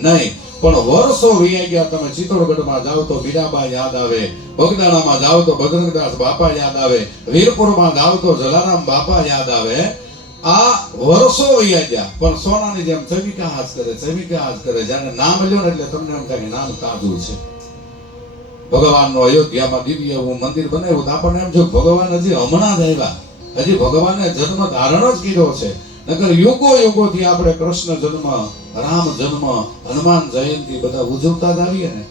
નહીં. પણ વર્ષો વીઆઈ ગયા. તમે ચિત્તોડગઢમાં જાઓ તો બીરાબા યાદ આવે, બગદાણામાં જાઓ તો બજરંગદાસ બાપા યાદ આવે, વીરપુરમાં જાઓ તો જલારામ બાપા યાદ આવે. આ વર્ષો વીઆઈ ગયા, પણ સોનાની જેમ ચમિકા હાથ કરે. જ્યારે નામ લ્યો ને એટલે તમને એમ થાય કે નામ તાજું છે. ભગવાનનો અયોધ્યામાં દિવ્ય એવું મંદિર બનાવ્યું તો આપણને એમ જો ભગવાન હજી હમણાં જ આવ્યા, હજી ભગવાને જન્મ ધારણ જ કર્યો છે. નકર યુગોથી આપણે કૃષ્ણ જન્મ, રામ જન્મ, હનુમાન જયંતિ બધા ઉજવતા જ આવીએ ને.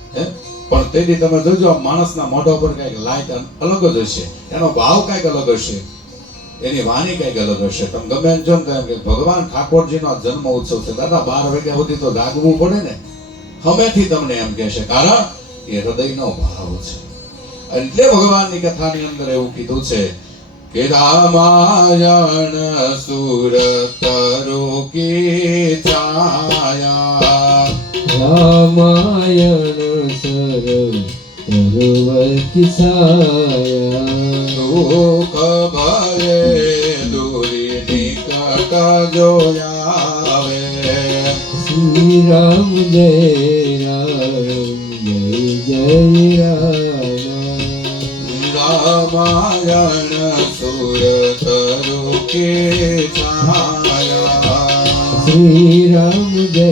પણ તેથી તમે જોજો માણસના મોઢા પર કઈક લાઈટ અલગ જ હશે, એનો ભાવ કઈક અલગ હશે, એની વાણી કઈક અલગ હશે. તમે ગમે એમ જો ને એમ કે ભગવાન ઠાકોરજીનો જન્મ ઉત્સવ છે, દાદા 12 વાગ્યા સુધી તો જાગવું પડે ને. હમેથી તમને એમ કહેશે, કારણ એ હૃદયનો ભાવ છે. એટલે ભગવાનની કથાની અંદર એવું કીધું છે કે રામાયણ સુર તરુ કી છાયા, રામાયણ સરોવર કી છાયા, દુઃખ ભય દૂરી નિકટ જો આવે. શ્રી રામ જય રામ રામાયણ સુર તરુ કે છાયા, શ્રી રામ જય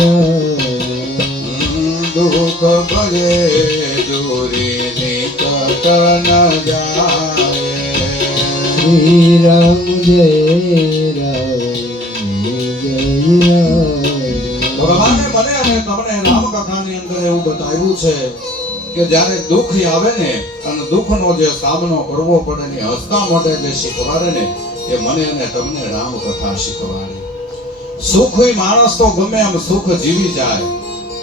રામ. દુઃખ ભલે દૂરી નિકટ ન જાય. શ્રી રામ જય રામ. ભગવાને મને અને તમને રામકથાની અંદર એવું બતાવ્યું છે કે જ્યારે દુઃખ આવે ને અને દુઃખનો જે સામનો કરવો પડે ને હસતા મોઢે જે શીખવાડે ને એ મને અને તમને રામકથા શીખવાડે. સુખી માણસ તો ગમે એમ સુખ જીવી જાય,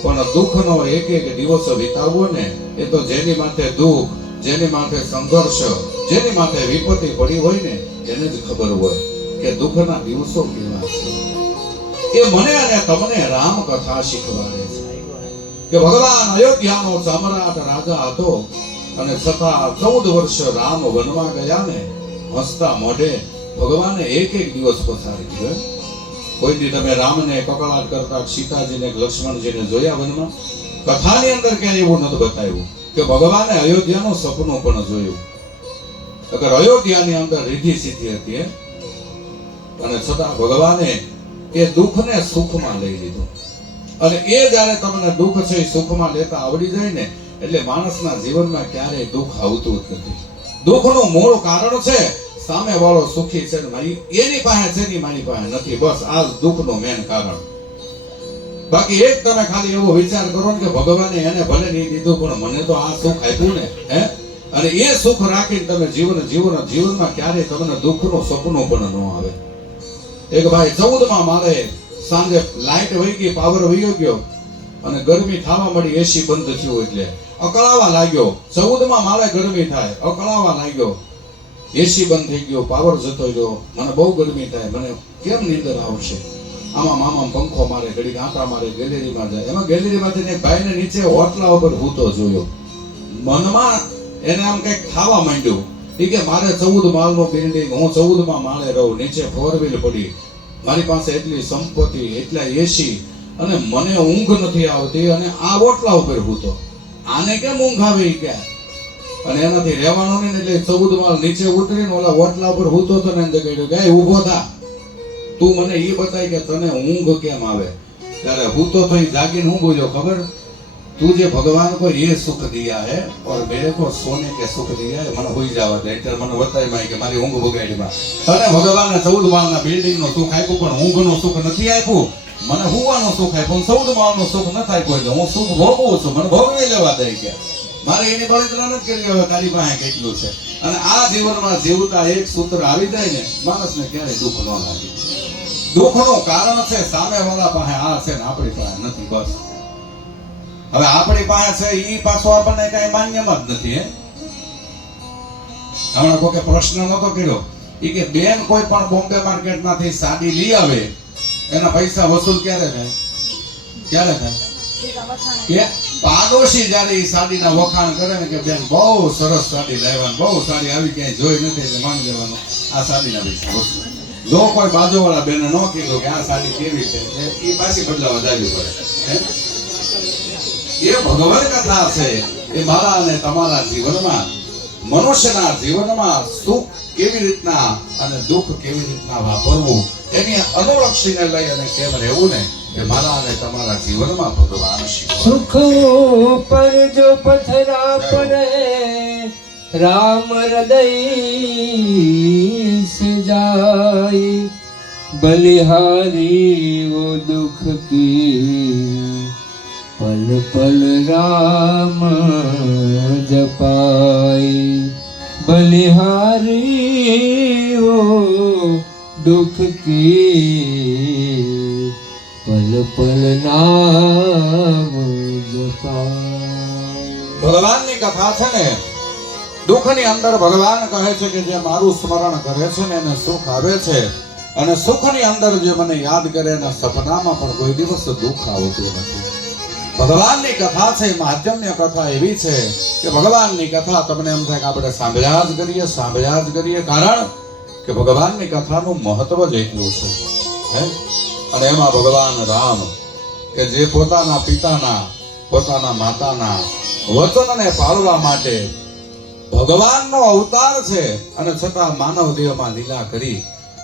પણ દુઃખનો એક દિવસ વિતાવવો ને એ તો જેની માથે દુઃખ, જેની માથે સંઘર્ષ, જેની માથે વિપત્તિ પડી હોય ને એને જ ખબર હોય કે દુઃખના દિવસો કેવા છે. એ મને અને તમને રામકથા શીખવાડે છે કે ભગવાન અયોધ્યાનો સમ્રાટ રાજા હતો અને છતાં 14 વર્ષ રામ વનમાં ગયા ને હસતા મોઢે ભગવાને એક દિવસ પસાર કર્યો. કોઈ દી તમે રામને કકળાટ કરતા સીતાજીને લક્ષ્મણજીને જોયા વનમાં? કથાની અંદર ક્યાંય એવું નથી બતાવ્યું કે ભગવાને અયોધ્યાનું સપનું પણ જોયું. અગર અયોધ્યાની અંદર રીધિ સિદ્ધિ હતી અને છતાં ભગવાને એ દુઃખને સુખમાં લઈ લીધું. અને એ જ્યારે તમને દુઃખ છે એ સુખમાં લેતા આવડી જાય ને એટલે માણસના જીવનમાં ક્યારેય દુઃખ આવતું જ નથી. દુઃખનું મૂળ કારણ છે સામે વાળો સુખી છે એની પાસે છે ને મારી પાસે નથી. બસ આ દુઃખનું મેન કારણ. બાકી એક તમે ખાલી એવો વિચાર કરો ને કે ભગવાને એને ભલે નહીં દીધું પણ મને તો આ સુખ આપ્યું ને, અને એ સુખ રાખીને તમે જીવનમાં ક્યારેય તમને દુઃખનું સપનું પણ ન આવે. એક ભાઈ 14માં મારે સાંજે લાઈટ વહી ગઈ, પાવર વયો ગયો અને ગરમી થવા મળી, એસી બંધ થયું એટલે અકળાવા લાગ્યો. 14માં મારે ગરમી થાય, અકળાવા લાગ્યો, એસી બંધ થઈ ગયો, પાવર જતો ગયો, મને બહુ ગરમી થાય, મને કેમ નીંદર આવશે? આમાં મામા પંખો મારે, ઘડીક આંટા મારે, ગેલેરીમાં જાય. એમાં ગેલેરીમાંથી એક ભાઈને નીચે ઓટલા ઉપર ભૂતો જોયો. મનમાં એને આમ કંઈક ખાવા માંડ્યું કે મારે 14 માળનો બિલ્ડિંગ, હું 14માં માળે રહું, નીચે 4 વ્હીલ પડી, મારી પાસે એટલી સંપત્તિ, એટલા એસી, અને મને ઊંઘ નથી આવતી, અને આ ઓટલા ઉપર ભૂતો, આને કેમ ઊંઘ આવે ગયા? અને એનાથી રહેવાનો નહીં એટલે 14 માળ નીચે ઉતરીને ઓલા ઓટલા ઉપર ભૂતો હતો ને એને કહ્યું કે ઊભો થા, તું મને એ બતાય કે તને ઊંઘ કેમ આવે? ત્યારે ભૂતો તો જાગીને હું બોલ્યો ખબર? तुझे भगवान को ये सुख दिया है और मेरे को सोने के सुख दिया है, મને હોઈ જવા દે એટલે મને બતાય કે મારી ઊંઘ બગાડીમાં તને ભગવાને 14 માળના બિલ્ડિંગનો સુખ આપ્યું પણ ઊંઘનો સુખ નથી આપ્યું. મને હુવાનો સુખ આપ્યો 14 માળનો સુખ નથી આપ્યો એટલે હું સુખ ભોગવું છું, મને ભોગવી લેવા દે કે મારે એની બળતરા નથી કરી. હવે તારી પાસે કેટલું છે. અને આ જીવનમાં જીવતા એક સૂત્ર આવી જાય ને માણસને ક્યારેય દુઃખ ન લાગે. દુઃખનું કારણ છે સામેવાળા પાસે આ છે ને આપણી પાસે નથી. બસ હવે આપણી પાસે છે ઈ પાછો આપણને કઈ માન્યમાં જ નથી. હમણાં કોઈ પ્રશ્ન નતો કર્યો ઈ કે બેન કોઈ પણ બોમ્બે માર્કેટ માંથી સાડી લઈ આવે એના પૈસા વસૂલ ક્યારે થાય? ક્યારે થાય? કે પાડોશી જયારે ઈ સાડીના વખાણ કરે ને કે બેન બહુ સરસ સાડી લાવ્યા, બહુ સાડી આવી ક્યાંય જોઈ નથી એટલે માની લેવાનું આ સાડીના પૈસા વસૂલ. જો કોઈ બાજુવાળા બેને ન કીધું કે આ સાડી કેવી છે એ પાછી બદલાવા જાવી પડે. એ ભગવાન કથા છે. એ મારા અને તમારા જીવનમાં મનુષ્યના જીવનમાં સુખ કેવી રીતના અને દુઃખ કેવી રીતના વાપરવું એની અનુલક્ષીને લઈ અને કેમ રહેવું ને એ મારા અને તમારા જીવનમાં ભગવાન શીખવે. સુખ પર જો પથરા પડે રામ હૃદય से जाए बलिहारी वो दुख की पल पल राम जपाए बलिहारी वो दुख की पल पल नाम जपाए. ભગવાનની કથા છે ને દુઃખની અંદર ભગવાન કહે છે કે જે મારું સ્મરણ કરે છે ને એને સુખ આવે છે અને સુખની અંદર જે મને યાદ કરે એના સપનામાં પણ કોઈ દિવસ દુઃખ આવતું નથી. ભગવાનની કથા છે માધ્યમની કથા એવી છે કે ભગવાનની કથા તમને એમ થાય કે આપણે સાંભળ્યા જ કરીએ કારણ કે ભગવાનની કથાનું મહત્વ જ એટલું છે. અને એમાં ભગવાન રામ કે જે પોતાના પિતાના પોતાના માતાના વચનને પાળવા માટે ભગવાનનો અવતાર છે અને છતાં માનવ દેહમાં લીલા કરી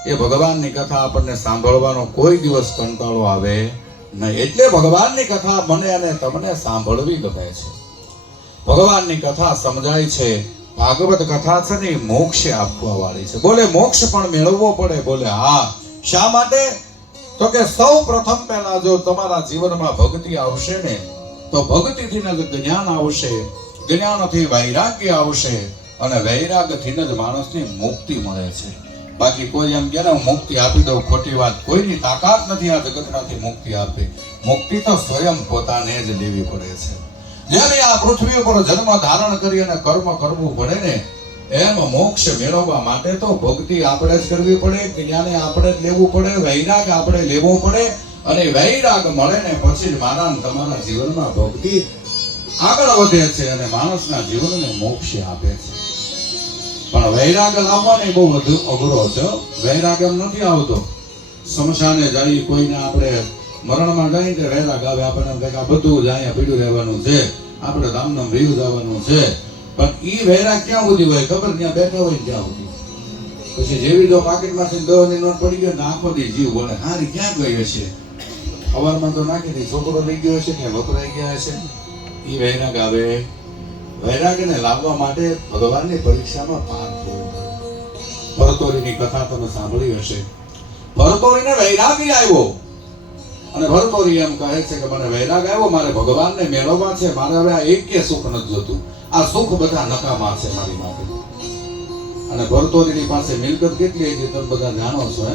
એ ભગવાનની કથા આપણને સાંભળવાનો કોઈ દિવસ કંટાળો આવે નહીં. એટલે ભગવાનની કથા મને અને તમને સાંભળવી ગમે છે. ભગવાનની કથા સમજાય છે. ભાગવત કથા છે ને મોક્ષ આપવા વાળી છે. બોલે મોક્ષ પણ મેળવવો પડે? બોલે હા. શા માટે? તો કે સૌ પ્રથમ પહેલા જો તમારા જીવનમાં ભક્તિ આવશે ને તો ભક્તિથી જ જ્ઞાન આવશે, જ્ઞાનથી વૈરાગ્ય આવશે અને વૈરાગ્યથી જ માણસની મુક્તિ મળે છે. બાકી કોઈ એમ કે મુક્તિ આપી દઉં, ખોટી વાત. કોઈની તાકાત નથી આ જગતમાંથી મુક્તિ આપી. મુક્તિ તો સ્વયં પોતાને જ લેવી પડે છે. જ્યારે આ પૃથ્વી ઉપર જન્મ ધારણ કરી અને કર્મ કરવું પડે ને એમ મોક્ષ મેળવવા માટે તો ભક્તિ આપણે જ કરવી પડે, જ્ઞાને આપણે જ લેવું પડે, વૈરાગ આપણે લેવો પડે અને વૈરાગ મળે ને પછી જ મારા તમારા જીવનમાં ભક્તિ આગળ વધે છે અને માણસના જીવનને મોક્ષ આપે છે. પણ વૈરાગ લાવવાનો બહુ વધુ અઘરો છે. વૈરાગ એમ નથી આવતો. સ્મશાને જઈ કોઈને આપણે મરણમાં જઈએ કે વૈરાગ આવે આપણને એમ થાય કે બધું જ અહીંયા પીડું રહેવાનું છે, આપણે રામનામ રીવ જવાનું છે. પણ ઈ વૈરાગ ક્યાં સુધી હોય ખબર? ત્યાં બેઠા હોય ત્યાં સુધી. પછી જેવી જો પાકીટમાંથી 10ની નોટ પડી ગયો ને આખો દી જીવ બોલે હારી ક્યાં ગઈ હશે, સવારમાં તો નાખી દઈ, છોકરો લઈ ગયો હશે કે વપરાઈ ગયા હશે. ઈ વૈરાગ આવે. વૈરાગને લાવવા માટે ભગવાનની પરીક્ષામાં પાર થવું પડે. ભરતોરીની કથા તમે સાંભળી હશે. ભરતોરીને વૈરાગી આવ્યો અને ભરતોરી એમ કહે છે કે મને વૈરાગ આવ્યો, મારે ભગવાનને મેળવવા છે, મારે હવે આ એકે સુખ નથી જોતું, આ સુખ બધા નકામા છે મારી માટે. અને ભરતોરીની પાસે મિલકત કેટલી હતી તમે બધા જાણો છો.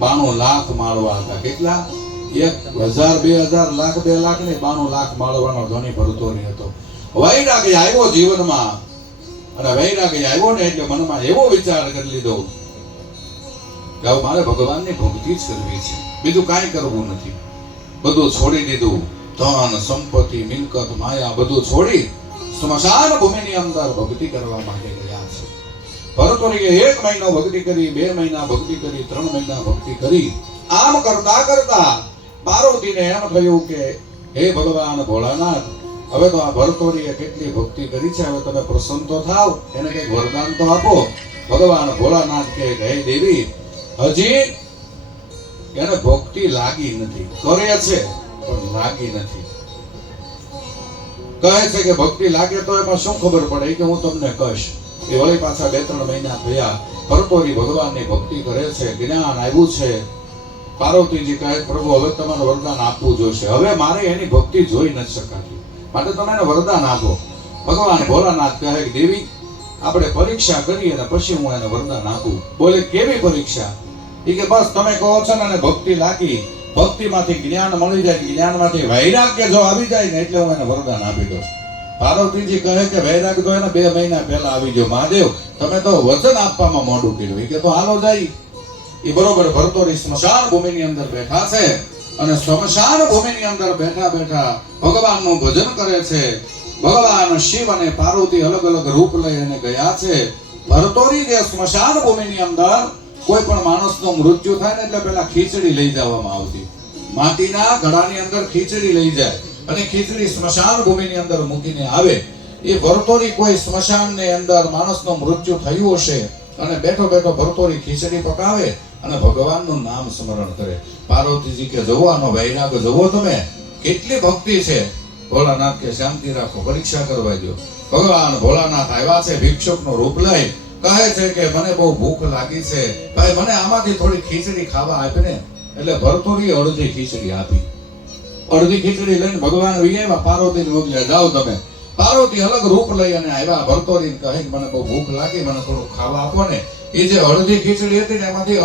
92 લાખ માળવા હતા. કેટલા? 1000, 2000, લાખ, 2 લાખ ને 92 લાખ માળવાનો ધણી ભરતોરી હતો. વૈરાગ્ય આવ્યો જીવનમાં અને વૈરાગ્ય આવ્યો ને એટલે મનમાં એવો વિચાર કરી લીધો કે હવે મારે ભગવાનની ભક્તિ જ કરવી છે, બીજું કાંઈ કરવું નથી. બધું છોડી દીધું. ધન, સંપત્તિ, મિલકત, માયા બધું છોડી સ્મશાન ભૂમિની અંદર ભક્તિ કરવા માટે ગયા છે. ભરતોરીએ 1 મહિનો ભક્તિ કરી, 2 મહિના ભક્તિ કરી, 3 મહિના ભક્તિ કરી. આમ કરતા કરતા પાર્વતીને એમ થયું કે હે ભગવાન ભોળાનાથ, હવે તો આ ભરતોરીએ કેટલી ભક્તિ કરી છે, હવે તમે પ્રસન્ન તો થાવ, એને કઈક વરદાન તો આપો. ભગવાન ભોળાનાથ કહે હે દેવી, હજી એને ભક્તિ લાગી નથી, કરે છે પણ લાગી નથી. કહે છે કે ભક્તિ લાગે તો એમાં શું ખબર પડે કે હું તમને કહીશ. એ વળી પાછા 2-3 મહિના થયા, ભરતોરી ભગવાનની ભક્તિ કરે છે, જ્ઞાન આવ્યું છે. પાર્વતીજી કહે પ્રભુ હવે તમારે વરદાન આપવું જોઈશે, હવે મારે એની ભક્તિ જોઈ નથી શકાતી, માટે તમે એને વરદાન આપો. ભગવાન ભોળાનાથ કહે કે દેવી આપણે પરીક્ષા કરીએ અને પછી હું એને વરદાન આપું. બોલે કેવી પરીક્ષા? એ કે બસ તમે કહો છો ને એને ભક્તિ લાગી, ભક્તિમાંથી જ્ઞાન મળી જાય, જ્ઞાનમાંથી વૈરાગ્ય જો આવી જાય ને એટલે હું એને વરદાન આપી દઉં. પાર્વતીજી કહે કે વૈરાગ્ય તો એને 2 મહિના પહેલા આવી ગયો. મહાદેવ તમે તો વચન આપવામાં મોડું કર્યું. એ કે તો હાલો જાય. એ બરોબર ભરતોરી સ્મશાન ભૂમિની અંદર બેઠા છે અને સ્મશાન ભૂમિની અંદર બેઠા બેઠા ભગવાનનું ભજન કરે છે. ભગવાન શિવ અને પાર્વતી અલગ અલગ રૂપ લઈ અને ગયા છે. ભરતોરી જે સ્મશાન ભૂમિની અંદર કોઈ પણ માણસનું મૃત્યુ થાય ને એટલે પેલા ખીચડી લઈ જવામાં આવતી. માટીના ઘડાની અંદર ખીચડી લઈ જાય અને ખીચડી સ્મશાન ભૂમિની અંદર મૂકીને આવે. એ ભરતોરી કોઈ સ્મશાનની અંદર માણસનું મૃત્યુ થયું હશે અને બેઠો બેઠો ભરતોરી ખીચડી પકાવે અને ભગવાનનું નામ સ્મરણ કરે. પાર્વતીજી કે જોવો આનો વૈરાગ જોવો તમે, કેટલી ભક્તિ છે. ભોળાનાથ કે શાંતિ રાખો, પરીક્ષા કરવા દો. ભગવાન ભોળાનાથ આવ્યા છે ભિક્ષુકનું રૂપ લઈ. કહે છે કે મને બહુ ભૂખ લાગી છે, ભાઈ મને આમાંથી થોડી ખીચડી ખાવા આપે ને. એટલે ભરતોરી અડધી ખીચડી આપી. અડધી ખીચડી લઈને ભગવાન વિયામાં પાર્વતીને મોકલ્યા, જાઓ તમે. પાર્વતી અલગ રૂપ લઈ અને આવ્યા. ભરતોરીને કહે કે મને બહુ ભૂખ લાગી, મને થોડું ખાવા આપો ને. એ જે અડધી ખીચડી હતી ને એમાંથી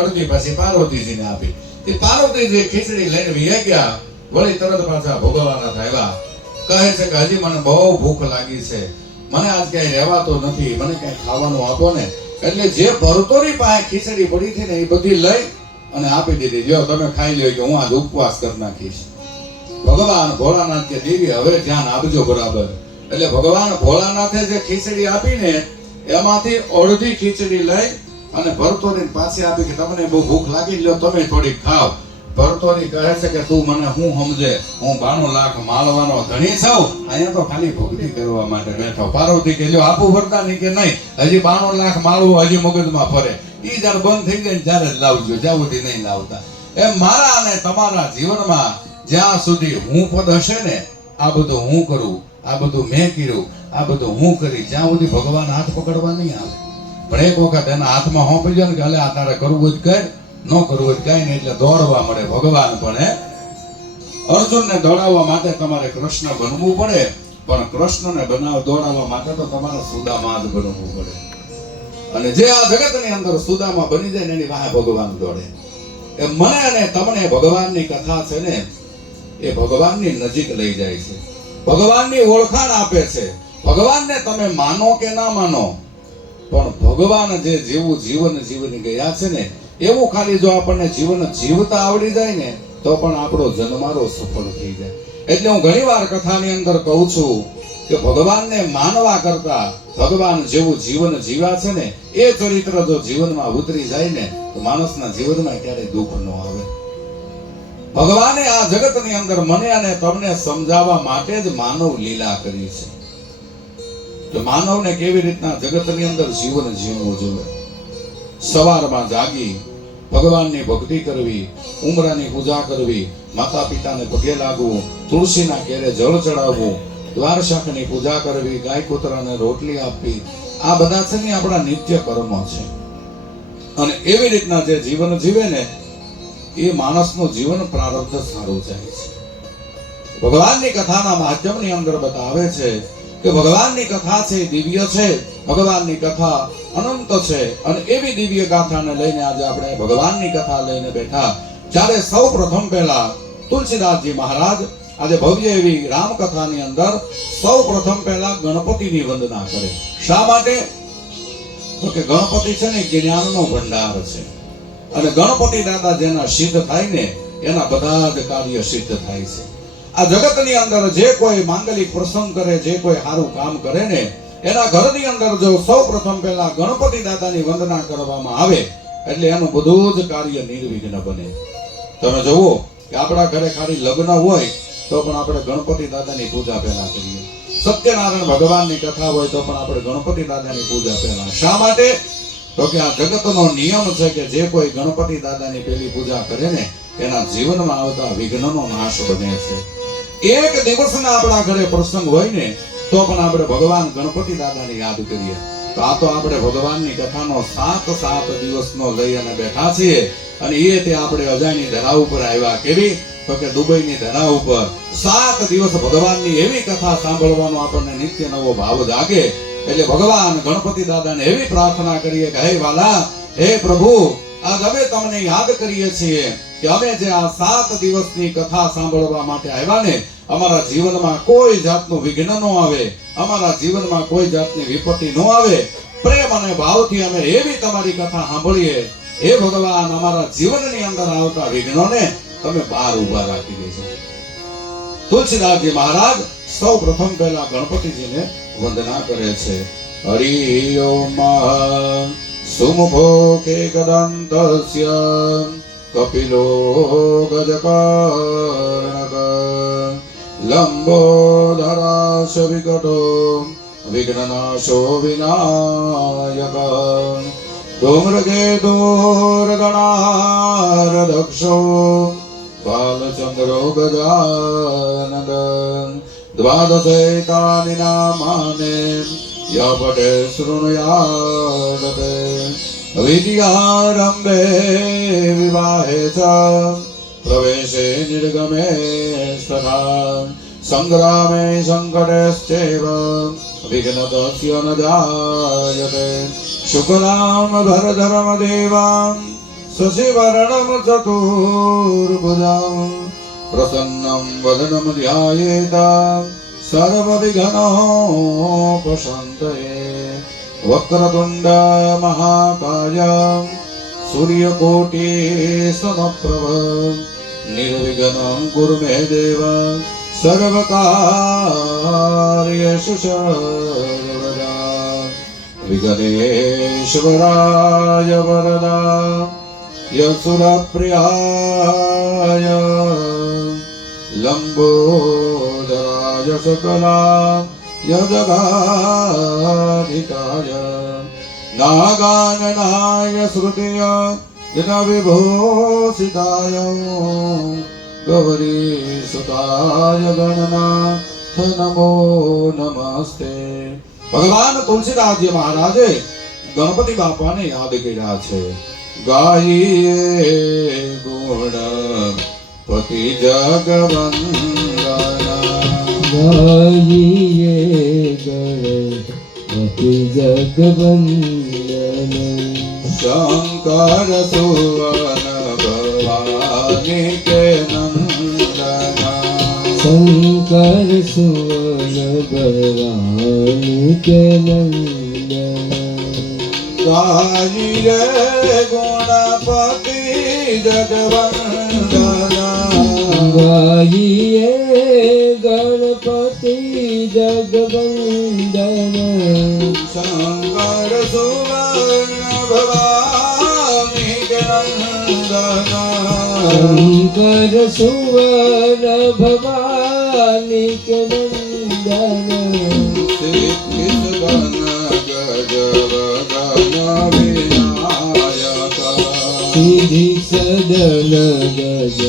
અડધી પછી પાર્વતીજીને આપી. એ પાર્વતીજી ખીચડી લઈને વિયા ગયા. વળી તરત પાછા ભગવાનનાથ આવ્યા. કહે છે કે હજી મને બહુ ભૂખ લાગી છે, મને આજ ક્યાંય રહેવાતો નથી, મને ક્યાંય ખાવાનું આપો ને. એટલે જે ભરતોરી પાસે ખીચડી પડી હતી ને એ બધી લઈ અને આપી દીધી. જો તમે ખાઈ લ્યો કે હું આજ ઉપવાસ કરી નાખીશ. ભગવાન ભોળાનાથ કે દેવી હવે ધ્યાન આપજો બરાબર. એટલે ભગવાન ભોળાનાથે જે ખીચડી આપીને એમાંથી અડધી ખીચડી લઈ અને ભરતોરી પાસે આપી કે તમને બહુ ભૂખ લાગી, લ્યો તમે થોડી ખાવ. ભરતોરી કહે છે કે તું મને હું સમજે, હું 92 લાખ માલવાનો ધણી છું, અહીંયા તો ખાલી ભક્તિ કરવા માટે બેઠો. પાર્વતી કે લ્યો આપું વરદાન? કે નહીં, હજી 92 લાખ માળવું હજી મગજમાં ફરે. ઈ જયારે બંધ થઈ જાય ત્યારે જ લાવજો, જ્યાં સુધી નહીં લાવતા. એમ મારા અને તમારા જીવનમાં જ્યાં સુધી હું પદ હશે ને, આ બધું હું કરું, આ બધું મેં કર્યું, આ બધું હું કરી, જ્યાં સુધી ભગવાન હાથ પકડવા નહીં આવે. પણ એક વખત એના હાથમાં હોંપી જાય ને કે આ તારે કરવું જ કર, ન કરવું જ કઈ નહીં, એટલે દોડવા મળે ભગવાન. પણ અર્જુનને દોડાવવા માટે તમારે કૃષ્ણ બનવું પડે, પણ કૃષ્ણને દોડાવવા માટે તો તમારે સુદામા જ બનવું પડે. અને જે આ જગતની અંદર સુદામા બની જાય ને એની વાહે ભગવાન દોડે. એ મને અને તમને ભગવાનની કથા છે ને એ ભગવાનની નજીક લઈ જાય છે, ભગવાનની ઓળખાણ આપે છે. ભગવાનને તમે માનો કે ના માનો, પણ ભગવાન જે જેવું જીવન જીવની ગયા છે ને એવું ખાલી જો આપણને જીવન જીવતા આવડી જાય ને તો પણ આપણો જન્મારો સફળ થઈ જાય. એટલે હું ઘણી વાર કથાની અંદર કહું છું કે ભગવાનને માનવા કરતા ભગવાન જેવું જીવન જીવ્યા છે ને એ ચરિત્ર જો જીવનમાં ઉતરી જાય ને તો માણસના જીવનમાં ક્યારેય દુઃખ ન આવે. ભગવાને આ જગતની અંદર મને અને તમને સમજાવવા માટે જ માનવ લીલા કરી છે. તો માનવને કેવી રીતના જગતની અંદર જીવન જીવવું જોઈએ. સવારમાં જાગી ભગવાનની ભક્તિ કરવી, ઉમરાની પૂજા કરવી, માતા પિતાને પગે લાગવું, તુલસીના કેરે જળ ચડાવવું, દ્વાર શાકની પૂજા કરવી, ગાય કૂતરાને રોટલી આપવી, આ બધા છે ને આપણા નિત્ય કર્મો છે. અને એવી રીતના જે જીવન જીવે ને એ માણસનું જીવન પ્રારબ્ધ સારું જાય છે. ભગવાનની કથાના માધ્યમની અંદર બતાવે છે કે ભગવાનની કથા છે દિવ્ય છે, ભગવાનની કથા અનંત છે. અને એવી દિવ્ય ગાથાને લઈને આજે આપણે ભગવાનની કથા લઈને બેઠા. જ્યારે સૌ પ્રથમ પહેલા તુલસીદાસજી મહારાજ આજે ભવ્ય એવી રામકથાની અંદર સૌ પ્રથમ પહેલા ગણપતિની વંદના કરે. શા માટે? તો કે ગણપતિ છે ને જ્ઞાનનો ભંડાર છે અને ગણપતિ દાદા જેના સિદ્ધ થાય ને એના બધા જ કાર્ય સિદ્ધ થાય છે. આ જગતની અંદર જે કોઈ માંગલિક પ્રસંગ કરે, જે કોઈ સારું કામ કરે ને એના ઘરની અંદર જો સૌ પ્રથમ પહેલા ગણપતિ દાદાની વંદના કરવામાં આવે એટલે એનું બધું જ કાર્ય નિર્વિઘ્ન બને. તમે જુઓ કે આપણા ઘરે ખાલી લગ્ન હોય તો પણ આપણે ગણપતિ દાદાની પૂજા પહેલા કરીએ. સત્યનારાયણ ભગવાનની કથા હોય તો પણ આપણે ગણપતિ દાદાની પૂજા પહેલા. શા માટે? તો કે આ જગતનો નિયમ છે કે જે કોઈ ગણપતિ દાદાની પહેલી પૂજા કરે ને એના જીવનમાં આવતા વિઘ્નનો નાશ બને છે. એક દિવસના આપણા ઘરે પ્રસંગ હોય ને તો પણ આપણે ભગવાન ગણપતિ દાદાને યાદ કરીએ. તો આ તો આપણે ભગવાનની કથાનો 7 દિવસનો લઈ અને બેઠા છીએ. અને એ તે આપણે અજાણી ધરા ઉપર આવ્યા. કેવી? તો કે દુબઈની ધરા ઉપર 7 દિવસ ભગવાનની એવી કથા સાંભળવાનો આપણને નિત્ય નવો ભાવ જાગે. એટલે ભગવાન ગણપતિ દાદાને એવી પ્રાર્થના કરીએ કે હે વાલા, હે પ્રભુ, આજ અમે તમને યાદ કરીએ છીએ કે અમે જે આ 7 દિવસની કથા સાંભળવા માટે આવ્યા ને, અમારા જીવનમાં કોઈ જાતનું વિઘ્ન ન આવે, અમારા જીવનમાં કોઈ જાતની વિપત્તિ ન આવે. પ્રેમ અને ભાવથી અમે એવી તમારી કથા સાંભળીએ. હે ભગવાન, અમારા જીવનની અંદર આવતા વિઘ્નોને તમે બહાર ઉભા રાખી દેજો. તુલસીદાસજી મહારાજ સૌ પ્રથમ પહેલા ગણપતિજીને વંદના કરે છે. હરિ ઓમ સુમુખો કે કદંતસ્ય કપિલો ગજકર્ણક લંબોદરાશ વિકટો વિઘ્નનાશો વિનાયક ધૂમ્રકેતુર્ગણારદક્ષો બાલચંદ્રો ગજાનન દ્વાદશૈતાનિ નામાને યઃ પઠે શૃણુયાદતે વિદ્યારંભે વિવાહે ચ પ્રવેશે નિર્ગમે તથા સંગ્રામે સંકટેશ્ચૈવ વિઘ્નતસ્ય ન જાયતે શુક્લામ ભરધરમ દેવાં શશિવર્ણમ ચતુર્ભુજાં પ્રસન્नं વદनं ધ્યાયેત સર્વવિઘ્નોપશાन्तये વક્રતુંડ મહાકાય સૂર્યકોટિ સમપ્રભ નિર્વિઘ્नं કુરુ મે દેવ સર્વકાર્યેષુ સર્વદા વિઘ્નેશ્વરાય વરદા યસુરપ્રિયાય લંબોદરાય સકલા યજગાધિકાય નાગાનનાય શ્રુતિય વિભૂષિતાય ગૌરીસુતાય ગણનાથ નમો નમસ્તે. ભગવાન તુલસીદાસજી મહારાજે ગણપતિ બાપાને યાદ કર્યા છે. ગાઈએ ગુણ પતિ જગવંદના, ગાઈએ ગણપતિ જગવંદન, શંકર સુવન ભવાની કે નંદના, શંકર સુવન ભવાની કે નંદન. ગાઈએ ગુણપતિ જગવંદના, ગાઈએ ગણપતિ જગવંદન, શંકર સુવર્ણ ભવાની કે નંદના, શંકર સુવન ભવાની કે નંદન, સિદ્ધિ સદન ગજ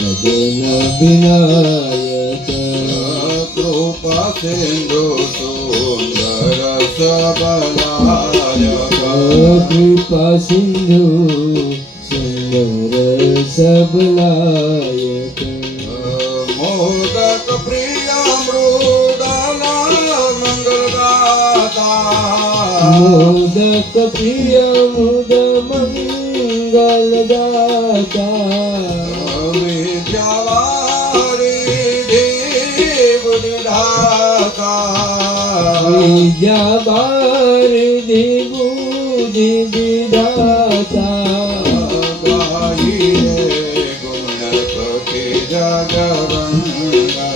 ગગન વિનાયક, કૃપા સિંધુ સુંદર સબલાયક, કૃપા સિંધુ સુંદર સબલાયક, મોદક પ્રિય મૃદના મંગલદાતા, મોદક પ્રિય મુદ મંગલદાતા, વિદ્યાવારિધિ બુદ્ધિદાતા, વિદ્યાવારિધિ બુદ્ધિ વિધાતા, ગાઈએ ગુણપતિ જગવંદના,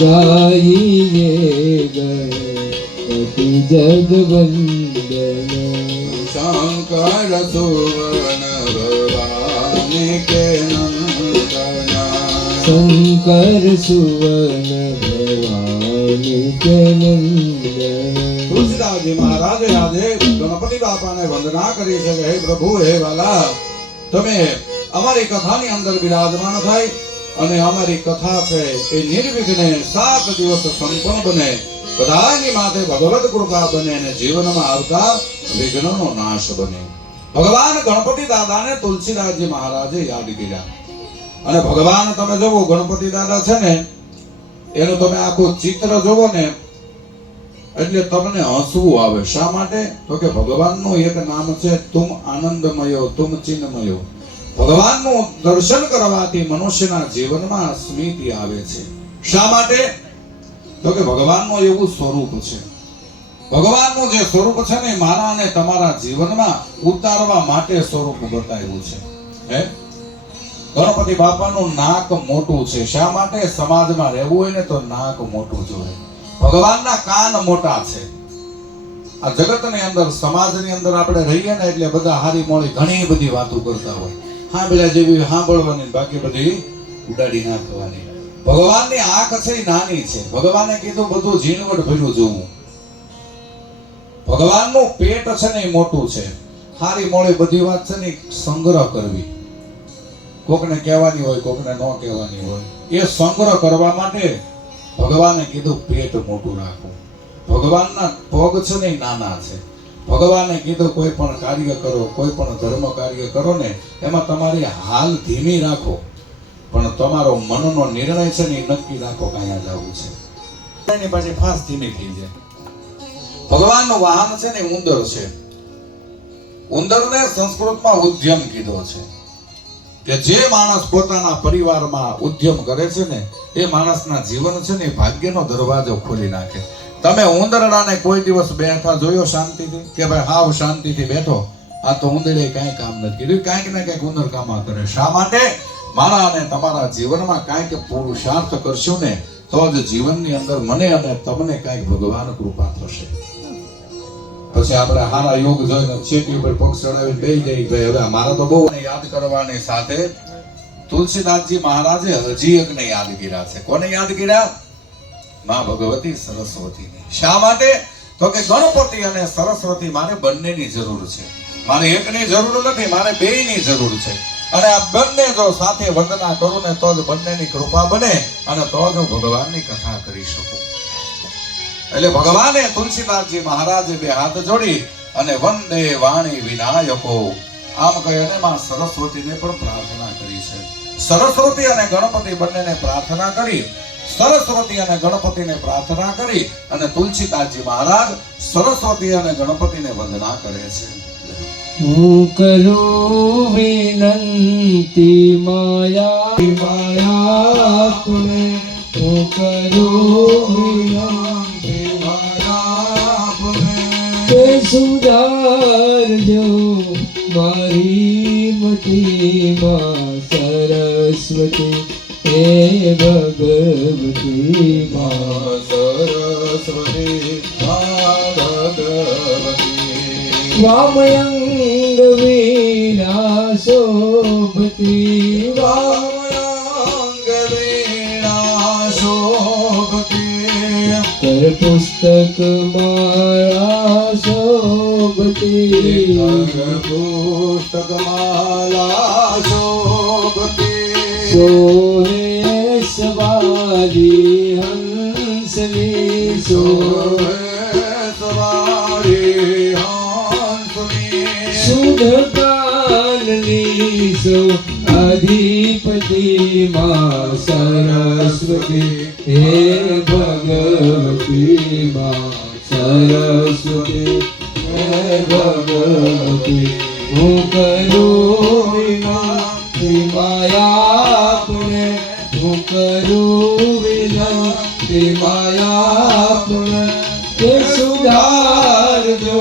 ગાઈએ ગણપતિ જગવંદન, શંકર સુવન ભવાની કે નંદના, શંકર સુવન ભવાની કે નંદન. તુલસીદાસજી મહારાજે આજે ગણપતિ બાપાને વંદના કરી છે કે હે પ્રભુ, હે વાલા, તમે અમારી કથાની અંદર બિરાજમાન થાય અને અમારી કથા છે એ નિર્વિઘ્ને 7 દિવસ સંપન્ન બને, બધાની માથે ભગવત કૃપા બને અને જીવનમાં આવતા વિઘ્નનો નાશ બને. ભગવાન ગણપતિ દાદાને તુલસીદાસજી મહારાજે યાદ કર્યા. અને ભગવાન તમે જોવો ગણપતિ દાદા છે ને, એનું તમે આખું ચિત્ર જોવો ને એટલે તમને હસવું આવે. શા માટે? તો કે ભગવાનનું એક નામ છે તુમ આનંદમયો, તુમ ચિન્મયો. ભગવાનનું દર્શન કરવાથી મનુષ્યના જીવનમાં સ્મિતિ આવે છે. શા માટે? તો કે ભગવાનનું એવું સ્વરૂપ છે. ભગવાનનું જે સ્વરૂપ છે ને મારા અને તમારા જીવનમાં ઉતારવા માટે સ્વરૂપ બતાવ્યું છે. હે, ગણપતિ બાપાનું નાક મોટું છે. શા માટે? સમાજમાં રહેવું હોય ને તો નાક મોટું જોઈએ. ભગવાનના કાન મોટા છે. આ જગતની અંદર, સમાજની અંદર આપણે રહીએ ને એટલે બધા હારી મોળી ઘણી બધી વાતો કરતા હોય. સાંભળ્યા જેવી સાંભળવાની, બાકી બધી ઉડાડી નાખવાની. ભગવાનની આંખ છે એ નાની છે. ભગવાને કીધું બધું ઝીણવટ ભર્યું જોવું. ભગવાનનું પેટ છે ને એ મોટું છે. હારી મોળી બધી વાત છે ને સંગ્રહ કરવી. કોકને કહેવાની હોય, કોકને ન કહેવાની હોય. એ સંગ્રહ કરવા માટે ભગવાને કીધું પેટ મોટું રાખવું. ભગવાનના પગ છે ને નાના છે. ભગવાને કીધું કોઈ પણ કાર્ય કરો, કોઈ પણ ધર્મ કાર્ય કરો ને એમાં તમારી હાલ ધીમી રાખો, પણ તમારો મનનો નિર્ણય છે ને નક્કી રાખો કે અહીંયા જવું છે. એની પાછી ફાસ્ટ ધીમી થઈ જાય. ભગવાનનું વાહન છે ને ઉંદર છે. ઉંદરને સંસ્કૃતમાં ઉદ્યમ કીધો છે. કે જે માણસ પોતાના પરિવારમાં ઉદ્યમ કરે છે ને એ માણસના જીવન છે ને ભાગ્યનો દરવાજો ખોલી નાખે. તમે ઉંદરડાને કોઈ દિવસ બેઠા જોયો શાંતિથી? કે ભાઈ હાવ શાંતિથી બેઠો? આ તો ઉંદરે કાંઈ કામ નથી કર્યું. કાંઈક ને કાંઈક ઉંદર કામ કરે. શા માટે? મારા અને તમારા જીવનમાં કાંઈક પુરુષાર્થ કરશું ને તો જ જીવનની અંદર મને અને તમને કાંઈક ભગવાન કૃપા થશે. પછી આપણે હારા યોગ જોઈને ચેટી ઉપર પગ ચડાવી બેસી જઈ ભાઈ હવે મારા તો બહુ યાદ કરવાની સાથે તુલસીદાસજી મહારાજે હજી એકને યાદ કર્યા છે. કોને યાદ કર્યા? માં ભગવતી સરસ્વતીને. શા માટે? તો કે ગણપતિ અને સરસ્વતી મારે બંનેની જરૂર છે. મારે એકની જરૂર નથી, મારે બેયની જરૂર છે. અને આ બંને જો સાથે વંદના કરું ને તો જ બંનેની કૃપા બને અને તો જ હું ભગવાનની કથા કરી શકું. એટલે ભગવાને તુલસીદાસજી મહારાજે બે હાથ જોડી અને વંદે વાણી વિનાયકો આમ કહી અને માં સરસ્વતીને પણ પ્રાર્થના કરી છે. સરસ્વતી અને ગણપતિ બંનેને પ્રાર્થના કરી. સરસ્વતી અને ગણપતિને પ્રાર્થના કરી અને તુલસીદાસજી મહારાજ સરસ્વતી અને ગણપતિને વંદના કરે છે. હું કરું વિનંતી માયા પુણે, હું કરું વિનંતી માયા પુણે, તે સુધારજો મારી મતી માં સરસ્વતી, હે ભગવતી માં સરસ્વતી ભગવતી. વામયંગ વીણા શોભતી, વામયંગ વીણા શોભતી, કર પુસ્તક માળા શોભતી, કર પુસ્તક માળા શોભતી, સોહે સવારી હંસની, સોહે સવારી શુદ્ધ કાનની સો અધિપતિ માં સરસ્વતી, હે ભગવતી માં સરસ્વતી, હે ભગવતી. હું કરું વિનંતી માયા પુણે, હું કરું વિનંતી માયા પુણે, તે સુધારજો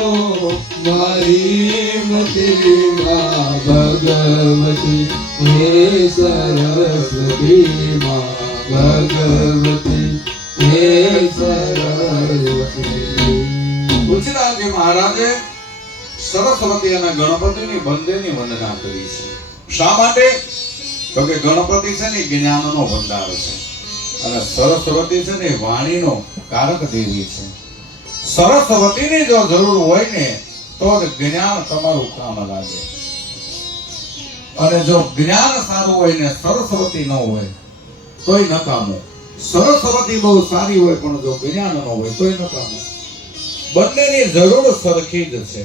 મારી મતી માં ભગવતી, હે સરસ્વતી માં ભગવતી, હે સરસ્વતી. તુલસીદાસજી મહારાજે સરસ્વતી અને ગણપતિની બંનેની વંદના કરી છે. શા માટે? તો કે ગણપતિ છે ને જ્ઞાનનો ભંડાર છે અને સરસ્વતી છે ને વાણીનો કારક દેવી છે. સરસ્વતીની જો જરૂર હોય ને તો જ જ્ઞાન તમારું કામ લાગે. અને જો જ્ઞાન સારું હોય ને સરસ્વતી ન હોય તોય નકામું. સરસ્વતી બહુ સારી હોય પણ જો જ્ઞાન ન હોય તોય નકામું. બંનેની જરૂર સરખી જ છે.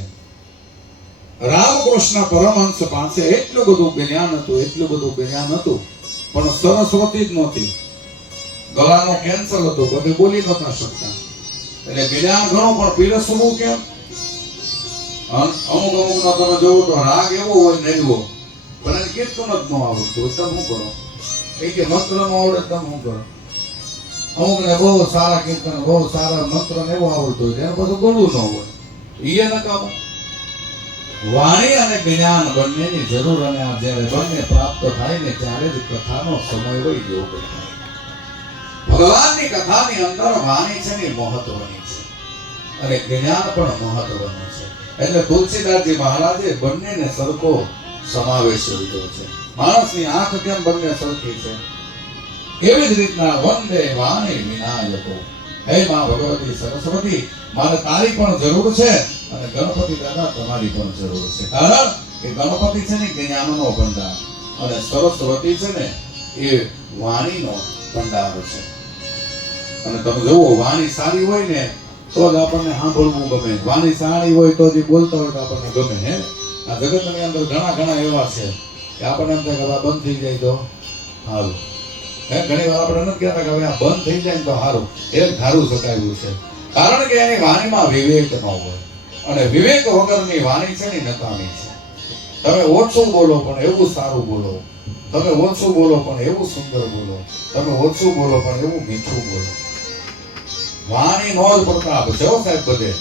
રામકૃષ્ણ પરમહંસ પાસે એટલું બધું જ્ઞાન હતું પણ સરસ્વતી જ નહોતી. ગળાનો કેન્સર હતો, બધે બોલી નહોતા શકતા. એટલે જ્ઞાન ઘણું પણ પીરસવું કેમ? અમુક નો તમે જોવો તો રાગ એવો હોય નૈવો, પણ એને કીર્તન જ ન આવડતું હોય, તમે શું કરો? એ કે મંત્ર ન આવડે તમે શું કરો? અમુક ને બહુ સારા કીર્તન, બહુ સારા મંત્ર ને એવું આવડતું હોય, એને બધું બોલવું ન હોય, એ નકામું. વાણી અને જ્ઞાન બંનેની જરૂર, અને આ જ્યારે બંને પ્રાપ્ત થાય ને ત્યારે જ કથાનો સમય હોય યોગ થાય. ભગવાનની કથાની અંદર વાણી છે ને મહત્વની છે અને જ્ઞાન પણ મહત્વનું છે. એટલે તુલસીદાસજી મહારાજે બંનેને સરખો સમાવેશ લીધો છે. માણસની આંખ કેમ બંને સરખી છે, એવી જ રીતના વંદે વાણી વિનાયકો. હે માં ભગવતી સરસ્વતી, મારે તારી પણ જરૂર છે અને ગણપતિ દાદા તમારી પણ જરૂર છે. કારણ કે ગણપતિ છે ને જ્ઞાનનો ભંડાર અને સરસ્વતી છે ને એ વાણીનો ભંડાર છે. અને તમે જુઓ, વાણી સારી હોય ને તો જ આપણને સાંભળવું ગમે. વાણી સારી હોય તો જે બોલતા હોય તો આપણને ગમે. હે, આ જગતની અંદર ઘણા એવા છે કે આપણને એમ થાય કે આ બંધ થઈ જાય તો સારું. હે, ઘણી વાર આપણે નથી કહેતા કે હવે આ બંધ થઈ જાય તો સારું. એ ધારું શકાયું છે. કારણ કે એની વાણીમાં વિવેક ન હોય, અને વિવેક વગરની વાણી છે ને નકામી છે. તમે ઓછું બોલો પણ એવું સારું બોલો, તમે ઓછું બોલો પણ એવું સુંદર બોલો, તમે ઓછું બોલો પણ એવું મીઠું બોલો. વાણી નો જ પ્રતાપ છે હો સાહેબ. બધે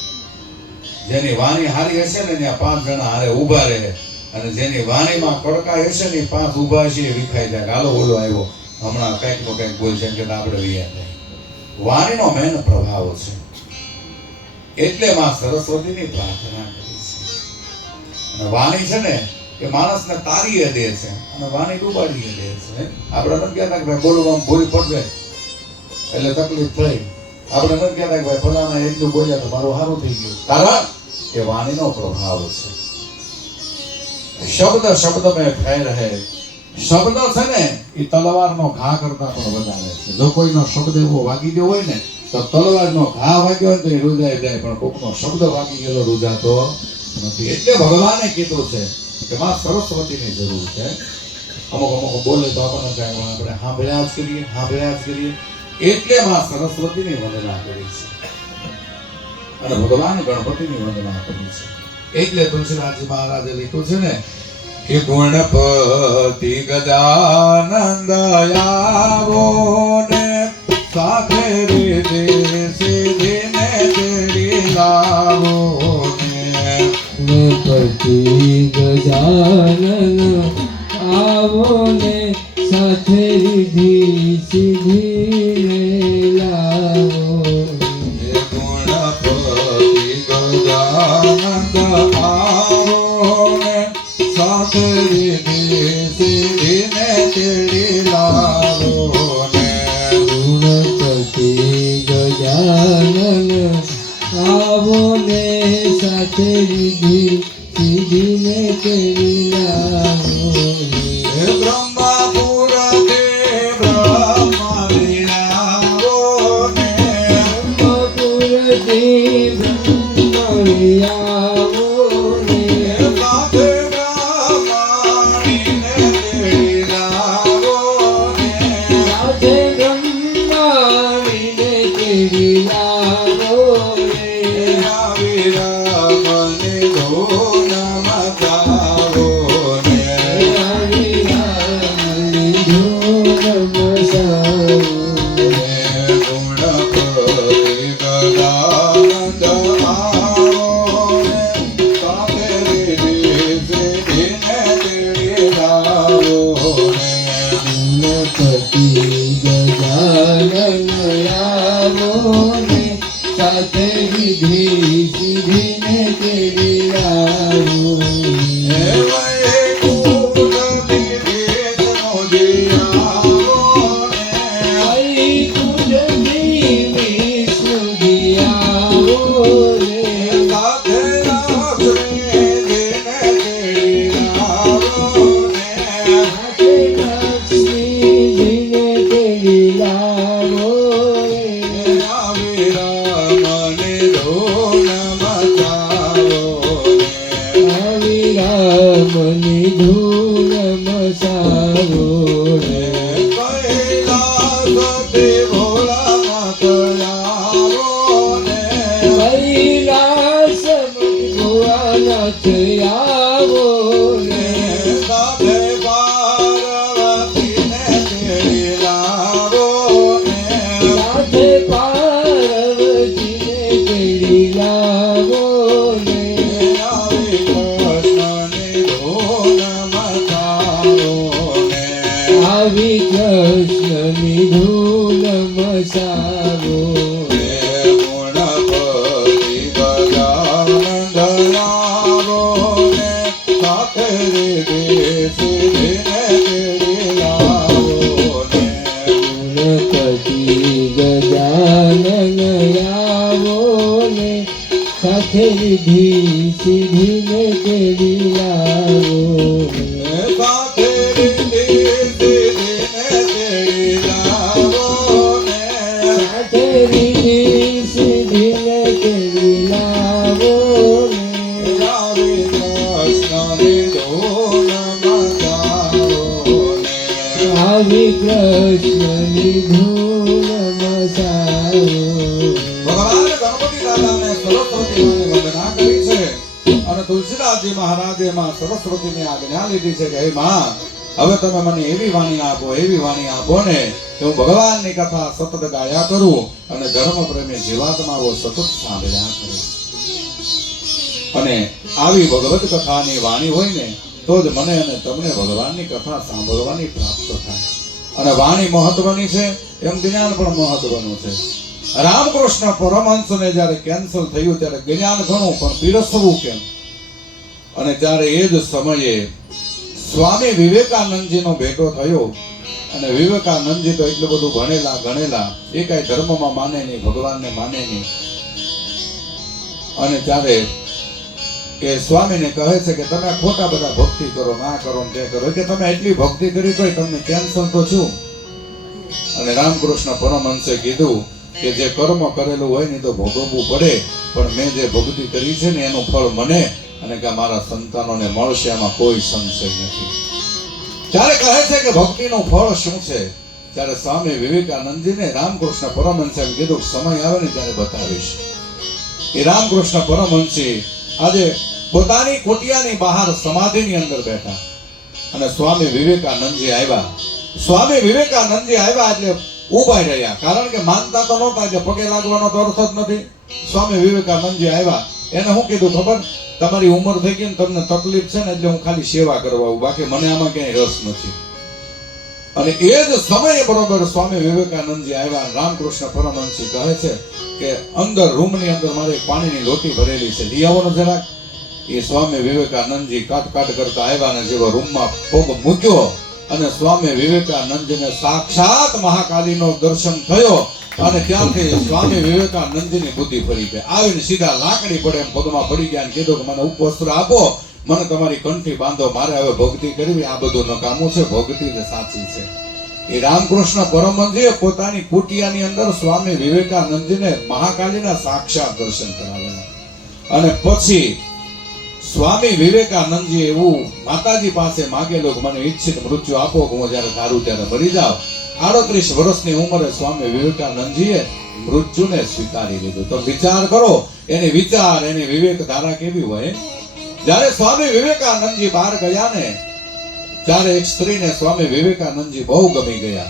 જેની વાણી હારી હશે ને ત્યાં 5 જણા હારે ઊભા રહે, અને જેની વાણીમાં કડકાઈ હશે ને 5 ઊભા છે વિખાઈ જાય. હાલો બોલો આવ્યો હમણાં કંઈક નો કંઈક બોલશે કે આપણે વિયા જાય. વાણીનો મેન પ્રભાવ છે. એટલે માં સરસ્વતીની પ્રાર્થના કરી છે. અને વાણી છે ને એ માણસને તારીએ દે છે અને વાણી ડૂબાડીએ દે છે. આપણે નથી કહેતા કે ભાઈ બોલવામાં ભૂલ પડે એટલે તકલીફ થઈ. આપણે નથી કહેતા કે ભાઈ ફલાણા એટલું બોલ્યા તો મારું સારું થઈ ગયું. કારણ કે વાણીનો પ્રભાવ છે. શબ્દ મેં ફેર હે. શબ્દ છે ને એ તલવારનો ઘા કરતા પણ વધારે છે. જો કોઈનો શબ્દ એવો વાગી ગયો હોય ને તો તલવારનો ઘા વાગ્યો હોય તો એ રૂજાઈ જાય, પણ કોકનો શબ્દ વાગી ગયેલો રૂજાતો નથી. એટલે ભગવાને કીધું છે કે માં સરસ્વતીની જરૂર છે. અમુક બોલે તો આપણને આપણે સાંભળ્યા જ કરીએ. એટલે માં સરસ્વતીની વંદના કરી છે અને ભગવાન ગણપતિની વંદના કરી છે. એટલે તુલસીદાસજી મહારાજે લખ્યું છે ને કે ગણપતિ ગજાનંદ આવો ને સાથે રીતિ સિદ્ધિને તેડી લાવો ને. ગણપતિ ગજાનન આવો ને સાથે રીધિ સિદ્ધિને લાવો. ગણપતિ ગજાનંદ આવો ને સાથે રીતિ સિદ્ધિને તેડી લાવો ને. ગણપતિ ગજાનન આવો ને સાથે રીધિ સિદ્ધિને તેડી લાવો. બ્રહ્માપુર દેવ બ્રહ્મા વિરાવો ને. બ્રહ્મપુર દેવ બ્રહ્મા વિરાવો ને. સાથે બ્રહ્માણીને તેડી લાવો ને. સાથે બ્રહ્માણીને તેડી લાવો ને. વિરામને ધૂન મચાવો કૈલાસમની ધૂળ મસાવો રે કૈલાસથી ભોળાનાથ આવો ને કૈલાસમની ભોળાનાથ આવો રે સાથે પાર્વતીને તેડી લાવો ને સાથે પાર્વતીને તેડી લાવો ને આવી કૃષ્ણની ધૂન મચાવો ને આવી કૃષ્ણની ધૂલ મસાવો રે ગુણપતિ ગજાનંદ આવો ને સાથે સિદ્ધિને તેડી લાવો ને ગુણપતિ ગજાનન આવો ને સાથે રિદ્ધિ સિદ્ધિને તેડી લાવો ને સાથે સિદ્ધિને તેડી લાવો ને સાથે રિદ્ધિ સિદ્ધિને તેડી લાવો ને આવી કૃષ્ણની ધૂન મચાવો ને આવી કૃષ્ણની ધૂલ મસાવો ભગવાન ગણપતિ દાદાને સરસ્વતી માની વંદના કરી છે અને તુલસીદાસજી મહારાજે માં સરસ્વતીની આજ્ઞા લીધી છે કે હે માં હવે તમે મને એવી વાણી આપો ને કે હું ભગવાનની કથા સતત ગાયા કરું અને ધર્મ પ્રેમી જીવાત્માઓ સતત સાંભળ્યા કરે અને આવી ભગવત કથાની વાણી હોય ને તો જ મને અને તમને ભગવાનની કથા સાંભળવાની પ્રાપ્ત થાય અને વાણી મહત્વની છે એમ જ્ઞાન પણ મહત્વનું છે રામકૃષ્ણ પરમહંસને જ્યારે કેન્સલ થયું ત્યારે જ્ઞાન ઘણું પણ પીરસવું કેમ અને ત્યારે એ જ સમયે સ્વામી વિવેકાનંદજીનો ભેટો થયો અને વિવેકાનંદજી તો એટલું બધું ગણેલા એ કઈ ધર્મમાં માને નહીં ભગવાનને માને નહીં અને ત્યારે એ સ્વામીને કહે છે કે તમે ખોટા બધા ભક્તિ કરો ના કરો ને તે કરો કે તમે એટલી ભક્તિ કરી કોઈ તમને કેન્સલ તો છું અને રામકૃષ્ણ પરમહંસે કીધું કે જે કર્મ કરેલું હોય ને તો ભોગવવું પડે પણ મેં જે ભક્તિ કરી છે ને એનું ફળ મને અને કે મારા સંતાનોને મળશે એમાં કોઈ સંશય નથી ત્યારે કહે છે કે ભક્તિનું ફળ શું છે ત્યારે સ્વામી વિવેકાનંદજીને રામકૃષ્ણ પરમહંસે કીધું સમય આવે ને ત્યારે બતાવીશ એ રામકૃષ્ણ પરમહંસી આજે પોતાની કુટિયાની બહાર સમાધિની અંદર બેઠા અને સ્વામી વિવેકાનંદજી આવ્યા એટલે ઉભા રહ્યા કારણ કે માનતા તો નહોતા કે પગે લાગવાનો તો અર્થ જ નથી સ્વામી વિવેકાનંદજી આવ્યા એને શું કીધું ખબર તમારી ઉંમર થઈ ગઈ ને તમને તકલીફ છે ને એટલે હું ખાલી સેવા કરવા આવું બાકી મને આમાં ક્યાંય રસ નથી અને એ જ સમયે બરોબર સ્વામી વિવેકાનંદજી આવ્યા રામકૃષ્ણ પરમહંસી કહે છે કે અંદર રૂમની અંદર મારે એક પાણીની લોટી ભરેલી છે લઈ આવો ને જરાક એ સ્વામી વિવેકાનંદજી કાટ કરતા આવ્યા ને જેવો રૂમમાં પગ મૂક્યો અને સ્વામી વિવેકાનંદજીને સાક્ષાત મહાકાલીનો દર્શન થયો અને ત્યાંથી સ્વામી વિવેકાનંદજીની બુદ્ધિ ફરી ગઈ આવીને સીધા લાકડી પડે એમ પગમાં પડી ગયા અને કીધું કે મને ઉપવસ્ત્ર આપો મને તમારી કંઠી બાંધો મારે હવે ભક્તિ કરવી આ બધું નકામું છે ભક્તિ જે સાચી છે એ રામકૃષ્ણ પરમહંસજીએ પોતાની કુટિયાની અંદર સ્વામી વિવેકાનંદજીને મહાકાલીના સાક્ષાત દર્શન કરાવેલા અને પછી સ્વામી વિવેકાનંદજી એવું માતાજી પાસે માગેલું કે મને ઈચ્છિત મૃત્યુ આપો કે હું જ્યારે ધારું ત્યારે મરી જાઉં 38 વર્ષની ઉંમરે સ્વામી વિવેકાનંદજીએ મૃત્યુને સ્વીકારી લીધું તો વિચાર કરો એની વિવેક ધારા કેવી હોય જ્યારે સ્વામી વિવેકાનંદજી બહાર ગયા ને ત્યારે એક સ્ત્રીને સ્વામી વિવેકાનંદજી બહુ ગમી ગયા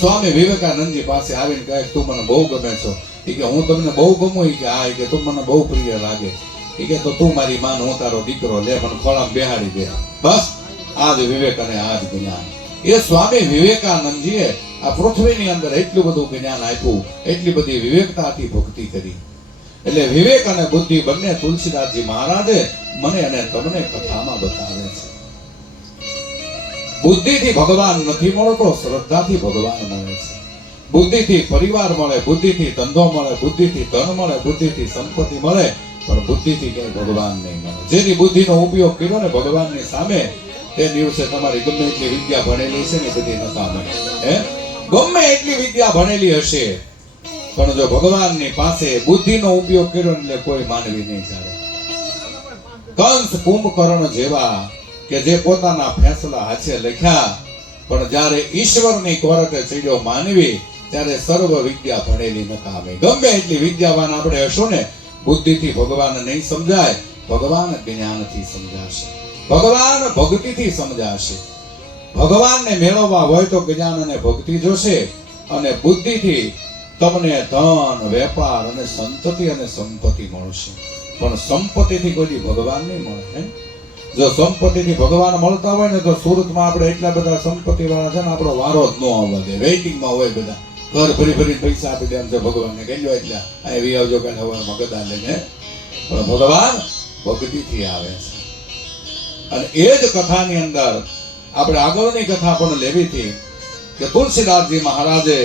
સ્વામી વિવેકાનંદજી પાસે આવીને કહે તું મને બહુ ગમે છો એ કે હું તમને બહુ ગમું કે હા કે તું મને બહુ પ્રિય લાગે એ કે તો તું મારી માન હું તારો દીકરો લે મને ખોળામાં બેહાડી દે બસ આ જ વિવેક અને આ જ જ્ઞાન એ સ્વામી વિવેકાનંદજીએ આ પૃથ્વીની અંદર એટલું બધું જ્ઞાન આપ્યું એટલી બધી વિવેકતાથી ભક્તિ કરી એટલે વિવેક અને બુદ્ધિ બંને તુલસીદાસજી મહારાજે મને અને તમને કથામાં બતાવે છે બુદ્ધિથી ભગવાન નથી મળતો શ્રદ્ધાથી ભગવાન મળે છે બુદ્ધિથી પરિવાર મળે બુદ્ધિથી ધંધો મળે બુદ્ધિથી ધન મળે બુદ્ધિથી સંપત્તિ મળે પણ બુદ્ધિથી ક્યાંય ભગવાન નહીં મળે જેની બુદ્ધિનો ઉપયોગ કર્યો ને ભગવાનની સામે તે દિવસે તમારી ગમે એટલી વિદ્યા ભણેલી છે ને બધી નકામી ગમે એટલી વિદ્યા ભણેલી હશે પણ જો ભગવાનની પાસે બુદ્ધિનો ઉપયોગ કર્યો એટલે કોઈ માનવી નહીં ચાલે કંસ કુંભકર્ણ જેવા કે જે પોતાના ફેંસલા હાથે લખ્યા, પણ જ્યારે ઈશ્વરની કોરટે ચડ્યો માનવી, ત્યારે સર્વ વિદ્યા ભણેલી નકામી. ગમે એટલી વિદ્યાવાન આપણે હશું ને, બુદ્ધિથી ભગવાન નહીં સમજાય, ભગવાન જ્ઞાનથી સમજાશે, ભગવાન ભક્તિથી સમજાશે. ભગવાનને મેળવવા હોય તો જ્ઞાન અને ભક્તિ જોશે, અને બુદ્ધિથી તમને ધન, વેપાર અને સંતતિ અને સંપત્તિ મળશે. પણ સંપત્તિથી કોઈ ભગવાન નહીં મળે. હે? જો સંપત્તિથી ભગવાન મળતા હોય ને તો સુરતમાં આપણે એટલા બધા સંપત્તિ વાળા છે ને, આપણો વારો જ ન આવવા દે. વેઇટિંગમાં હોય બધા, ઘર ભરી ભરી પૈસા આપી દે એમ છે ભગવાનને કહી લો એટલા અહીં વી આવજો કાલે સવારમાં ગદા લઈને. પણ ભગવાન ભક્તિથી આવે છે. અને એ જ કથાની અંદર આપણે આગળની કથા પણ લેવી હતી કે તુલસીદાસજી મહારાજે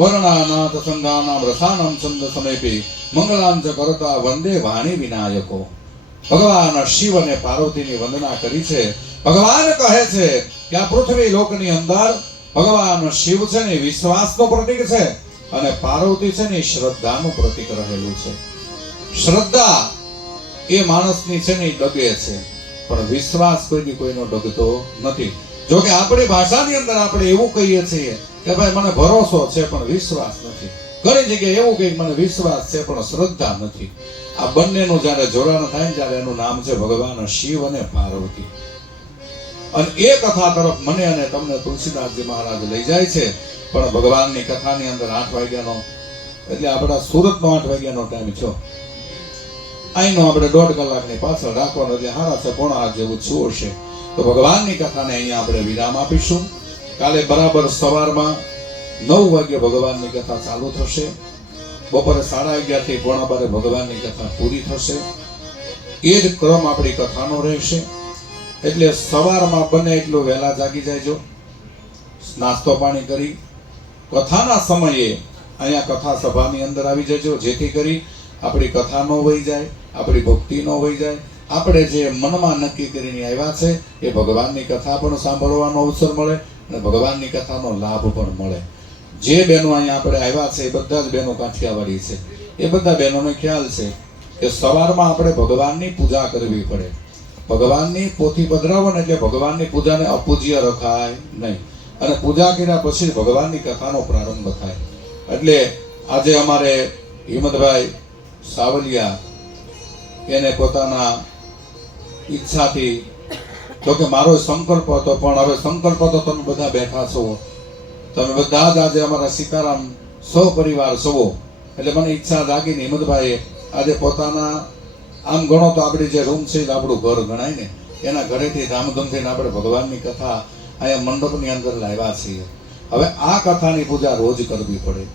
વર્ણાનાથ સંગાનામ રસાનામ છંદ સમેપી મંગળાંચ કરતા વંદે વાણી વિનાયકો. ભગવાન શિવ અને પાર્વતીની વંદના કરી છે. ભગવાન કહે છે કે આ પૃથ્વી લોકની અંદર ભગવાન શિવ છે ને વિશ્વાસનું પ્રતીક છે, અને પાર્વતી છે ને શ્રદ્ધાનું પ્રતીક રહેલું છે. શ્રદ્ધા એ માણસની છે ને ડગે છે, પણ વિશ્વાસ કોઈનો ડગતો નથી. જો કે આપણી ભાષાની અંદર આપણે એવું કહીએ છીએ કે ભાઈ મને ભરોસો છે પણ વિશ્વાસ નથી. ઘણી જગ્યાએ એવું કહે મને વિશ્વાસ છે પણ શ્રદ્ધા નથી. આ બંનેનું જ્યારે જોડાણ થાય ને ત્યારે એનું નામ છે ભગવાન શિવ અને પાર્વતી. અને એ કથા તરફ મને અને તમને તુલસીદાસજી મહારાજ લઈ જાય છે. પણ ભગવાનની કથાની અંદર 8 વાગ્યાનો એટલે આપણા સુરતનો 8 વાગ્યાનો ટાઈમ છો, અહીંનો આપણે 1.5 કલાકની પાછળ રાખવાનો, એટલે 7:30 જેવું છું હશે. તો ભગવાનની કથાને અહીંયા આપણે વિરામ આપીશું. કાલે બરાબર સવારમાં 9 વાગે ભગવાનની કથા ચાલુ થશે. બપોરે 11:30 થી 11:15 ભગવાનની કથા પૂરી થશે. એ જ ક્રમ આપણી કથાનો રહેશે. એટલે સવારમાં બને એટલું વહેલા જાગી જાયજો, નાસ્તો પાણી કરી કથાના સમયે અહીંયા કથા સભાની અંદર આવી જજો, જેથી કરી આપણી કથા ન વહી જાય, આપણી ભક્તિ ન વહી જાય. આપણે જે મનમાં નક્કી કરીને આવ્યા છે એ ભગવાનની કથા પણ સાંભળવાનો અવસર મળે અને ભગવાનની કથાનો લાભ પણ મળે. જે બહેનો અહીંયા આપણે આવ્યા છે એ બધા જ બહેનો કાઠિયાવાડી છે. એ બધા બહેનોને ખ્યાલ છે કે સવારમાં આપણે ભગવાનની પૂજા કરવી પડે. ભગવાનની પોથી પધરાવો ને એટલે ભગવાનની પૂજાને અપૂજ્ય રખાય નહીં, અને પૂજા કર્યા પછી ભગવાનની કથાનો પ્રારંભ થાય. એટલે આજે અમારે હિંમતભાઈ સાવલિયા એને પોતાના ઈચ્છાથી, તો કે મારો સંકલ્પ હતો, પણ હવે સંકલ્પ તો તમે બધા બેઠા છો, તમે બધા જ આજે અમારા સીતારામ સહપરિવાર છો, એટલે મને ઈચ્છા જાગીને હિંમતભાઈએ આજે પોતાના, આમ ગણો તો આપણી જે રૂમ છે આપણું ઘર ગણાય ને, એના ઘરેથી ધામધૂમથી આપણે ભગવાનની કથા અહીંયા મંડપની અંદર લાવ્યા છીએ. હવે આ કથાની પૂજા રોજ કરવી પડે.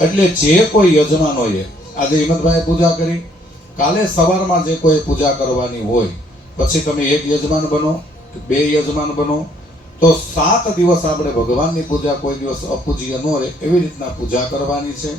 એટલે જે કોઈ યજમાનોએ આજે હિંમતભાઈએ પૂજા કરી, કાલે સવારમાં જે કોઈ પૂજા કરવાની હોય, પછી તમે 1 યજમાન બનો, 2 યજમાન બનો, તો 7 દિવસ આપણે ભગવાનની પૂજા કોઈ દિવસ અપૂજ્ય ન રહે એવી રીતના પૂજા કરવાની છે.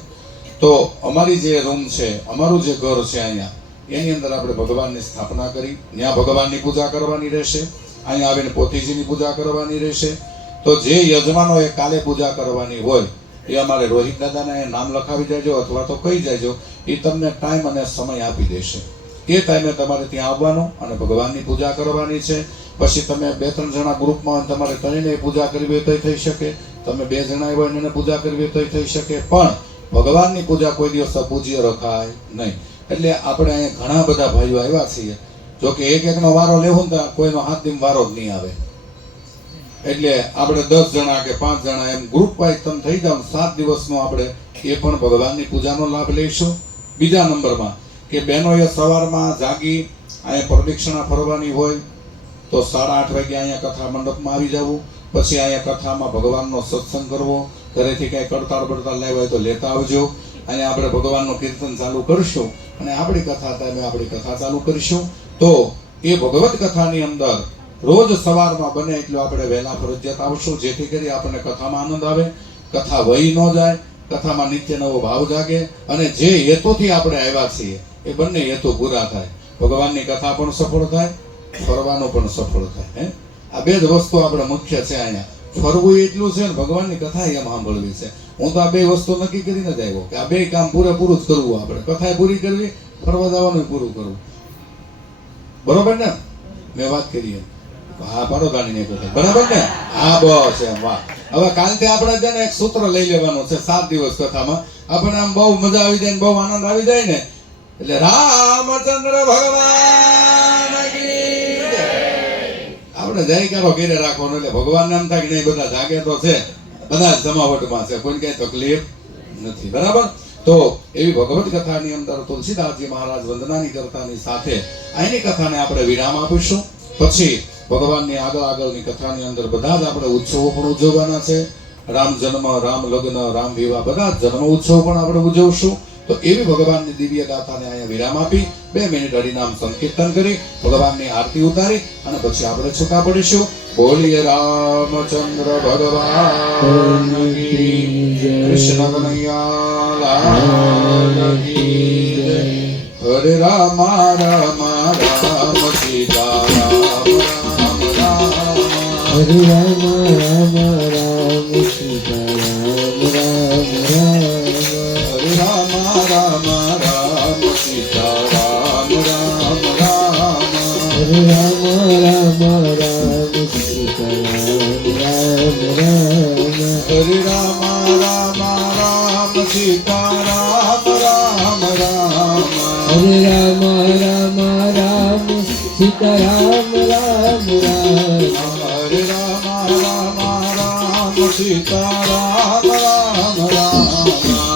તો અમારી જે રૂમ છે, અમારું જે ઘર છે અહીંયા, એની અંદર આપણે ભગવાનની સ્થાપના કરી, ત્યાં ભગવાનની પૂજા કરવાની રહેશે. અહીંયા આવીને પોથીજીની પૂજા કરવાની રહેશે. તો જે યજમાનોએ કાલે પૂજા કરવાની હોય એ અમારે રોહિત દાદાને નામ લખાવી દેજો, અથવા તો કહી દેજો, એ તમને ટાઈમ અને સમય આપી દેશે. એ ટાઈમે તમારે ત્યાં આવવાનું અને ભગવાનની પૂજા કરવાની છે. પછી તમે 2-3 જણા ગ્રુપમાં હોય, તમારે 3 પૂજા કરવી હોય તોય થઈ શકે, તમે 2 જણા હોય એને પૂજા કરવી હોય તોય થઈ શકે, પણ ભગવાનની પૂજા કોઈ દિવસ અપૂજ્ય રખાય નહીં. એટલે આપણે અહીંયા ઘણા બધા ભાઈઓ આવ્યા છીએ. જો કે એકનો વારો લેવું ને તો કોઈનો 7 દિન વારો જ નહીં આવે. એટલે આપણે 10 જણા કે 5 જણા એમ ગ્રુપ વાઇઝ તમે થઈ જાવ, 7 દિવસનો આપણે એ પણ ભગવાનની પૂજાનો લાભ લઈશું. બીજા નંબરમાં કે બહેનોએ સવારમાં જાગી અહીંયા પ્રદક્ષિણા ફરવાની હોય તો 8:30 વાગે અહીંયા કથા મંડપમાં આવી જવું. પછી અહીંયા કથામાં ભગવાનનો સત્સંગ કરવો. ઘરેથી કાંઈ કડતાળ બડતાળ લાવ્યા હોય તો લેતા આવજો. અહીંયા આપણે ભગવાનનું કીર્તન ચાલુ કરીશું અને આપણી કથા ટાઈમે આપણી કથા ચાલુ કરીશું. તો એ ભગવત કથાની અંદર રોજ સવારમાં બને એટલું આપણે વહેલા ફરજિયાત આવશું, જેથી કરી આપણને કથામાં આનંદ આવે, કથા વહી ન જાય, કથામાં નિત્ય નવો ભાવ જાગે, અને જે હેતુથી આપણે આવ્યા છીએ એ બંને હેતુ પૂરા થાય. ભગવાનની કથા પણ સફળ થાય, ફરવાનું પણ સફળ થાય. હે, આ 2 જ વસ્તુ આપણે મુખ્ય છે અહીંયા. ફરવું એટલું છે ને ભગવાનની કથા એમ સાંભળવી છે. હું તો આ 2 વસ્તુ નક્કી કરીને જ આવ્યો કે આ 2 કામ પૂરેપૂરું જ કરવું. આપણે કથા પૂરી કરવી, ફરવા જવાનું પૂરું કરવું. બરોબર ને? મેં વાત કરી હા પાડો ગાડીને કહે બરાબર ને હા બસ એમ વાહ હવે કાલથી આપણે છે ને એક સૂત્ર લઈ લેવાનું છે 7 દિવસ કથામાં આપણે આમ બહુ મજા આવી જાય ને બહુ આનંદ આવી જાય ને એટલે રામચંદ્ર ભગવાન કી જય. આપણે જયકારો ઘેરે રાખવાનો એટલે ભગવાન નામ થાય કે નહીં બધા જાગે તો છે બધા જ જમાવટમાં છે કોઈ કઈ તકલીફ નથી બરાબર તો એવી ભગવત કથાની અંદર તુલસીદાસજી મહારાજ વંદનાની કરતાની સાથે અહીંની કથાને આપણે વિરામ આપીશું પછી ભગવાનની આગળની કથાની અંદર બધા જ આપણે ઉત્સવો પણ ઉજવવાના છે રામ જન્મ રામ લગ્ન રામ વિવાહ બધા જ જન્મ ઉત્સવ પણ આપણે ઉજવશું તો એવી ભગવાનની દિવ્ય ગાથાને અહીંયા વિરામ આપી 2 મિનિટ હરિનામ સંકીર્તન કરી ભગવાનની આરતી ઉતારી અને પછી આપણે છૂટા પડીશું બોલીએ રામચંદ્ર ભગવાન કી જય. કૃષ્ણ કનૈયા લાલ કી જય. હરે રામ રામ રામ સીતા રામ રામ રામ હરે રામ રામ રામ સીતા રામ રામ રામ હરે રામ રામ રામ સીતા રામ રામ રામ હરે રામ રામ રામ સીતા રામ રામ રામ હરે રામ રામ રામ સીતા રામ રામ રામ હરે રામ રામ રામ સીતા રામ રામ રામ હરે રામ રામ રામ સીતા રામ રામ રામ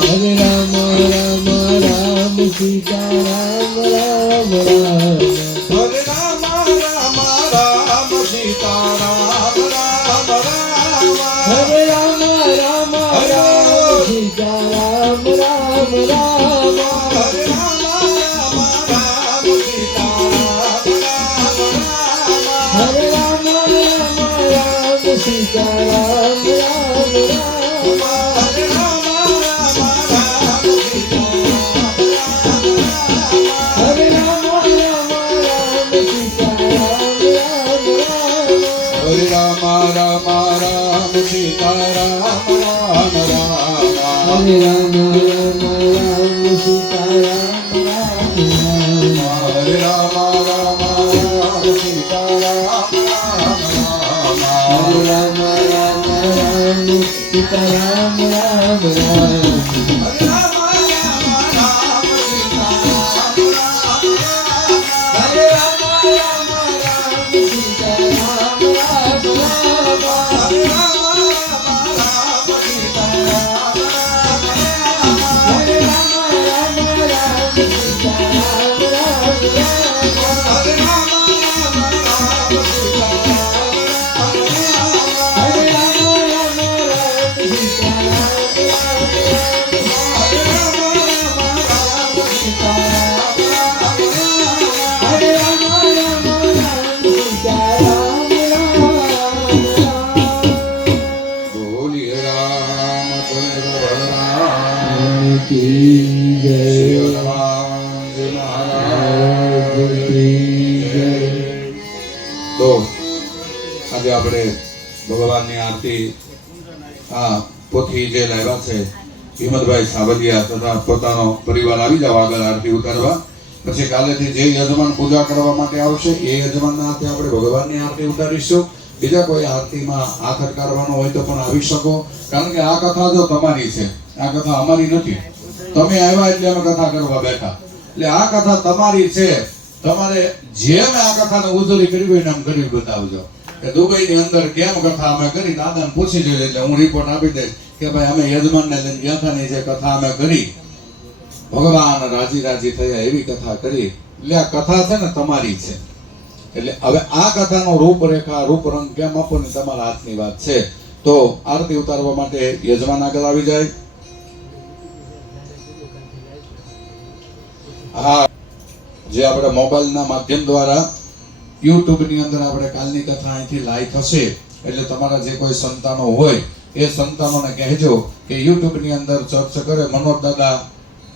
હરે રામ રામ રામ સીતા રામ રામ રામ હરે રામ રામ રામ સીતા રામ રામ રામ હરે રામ રામ રામ સીતા રામ રામ રામ હરે રામ રામ રામ સીતા રામ રામ રામ હરે રામ રામ રામ સીતા રામ રામ રામ હરે રામ રામ રામ સીતા રામ રામ હરે રામ રામ રામ સીતા રામ રામ રામ હરે રામ રામ રામ સીતા રામ રામ રામ હરે રામ રામ રામ સીતા રામ રામ રામ હરે રામ રામ રામ સીતા રામ રામ રામ હરે રામ રામ રામ સીતા રામ રામ રામ હરે રામ રામ રામ સીતા રામ રામ હરે રામ રામ રામ સીતા રામ રામ રામ હરે રામ રામ રામ સીતા રામ રામ હરે રામ રામ રામ સીતા રામ રામ રામ હરે રામ રામ રામ સીતા રામ રામ હરે રામ રામ રામ સીતા રામ રામ રામ હરે રામ રામ રામ સીતા રામ રામ હરે રામ રામ રામ સીતા રામ રામ રામ બોલીએ રામચંદ્ર ભગવાન કી જય શ્રી હનુમાનજી મહારાજ કી જય. તો આજે આપણે ભગવાનની આરતી આ પોથી જે લાવ્યા છે હિંમતભાઈ સાવલિયા તથા પોતાનો પરિવાર આવી જાવ આગળ આરતી ઉતારવા પછી કાલેથી જે યજમાન પૂજા કરવા માટે આવશે એ યજમાનના હાથે આપણે ભગવાનની આરતી ઉતારીશું બીજા કોઈ આરતીમાં હાથ અટકારવાનો હોય તો પણ આવી શકો કારણ કે આ કથા જો તમારી છે આ કથા અમારી નથી તમે આવ્યા એટલે અમે કથા કરવા બેઠા એટલે આ કથા તમારી છે તમારે જેમ આ કથાને ઉજળી કરી હોય ને આમ કરી બતાવજો કે દુબઈની અંદર કેમ કથા અમે કરી દાદાને પૂછી જોઈએ એટલે હું રિપોર્ટ આપી દઈશ કે ભાઈ અમે યજમાનને લઈને ગયા હતા ને જે કથા અમે કરી ભગવાન રાજી રાજી થયા એવી કથા કરી એટલે આ કથા છે ને તમારી છે એટલે હવે આ કથાનો રૂપરેખા રૂપરંગ કેમ આપો ને તમારા હાથની વાત છે તો આરતી ઉતારવા માટે યજમાન આગળ આવી જાય હા જે આપણે મોબાઈલના માધ્યમ દ્વારા YouTube ની અંદર આપણે કાલની કથા અહીંથી લાઈવ થશે એટલે તમારા જે કોઈ સંતાનો હોય એ સંતાનોને કહેજો કે YouTube ની અંદર સર્ચ કરે મનોજ દાદા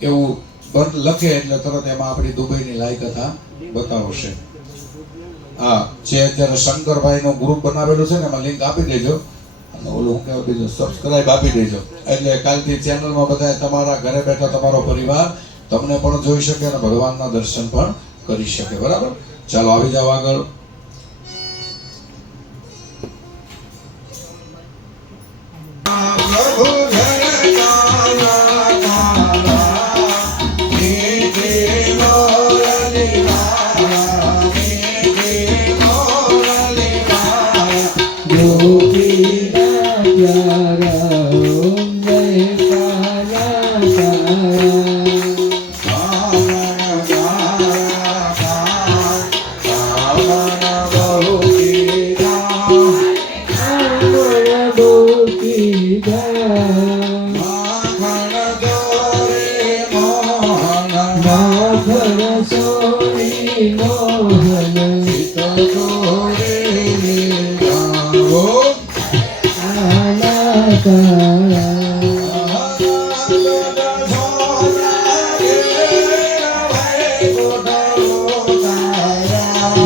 એવું બંધ લખે એટલે તરત એમાં આપણી દુબઈની લાઈવ કથા બતાવશે હા જે અત્યારે શંકરભાઈનું ગ્રુપ બનાવેલું છે ને એમાં લિંક આપી દેજો અને ઓલું હું કહેવાય બીજું સબસ્ક્રાઇબ આપી દેજો એટલે કાલથી ચેનલમાં બધા તમારા ઘરે બેઠા તમારો પરિવાર તમને પણ જોઈ શકે અને ભગવાનના દર્શન પણ કરી શકે બરાબર ચાલો આવી જાઓ આગળ કાલા કાલા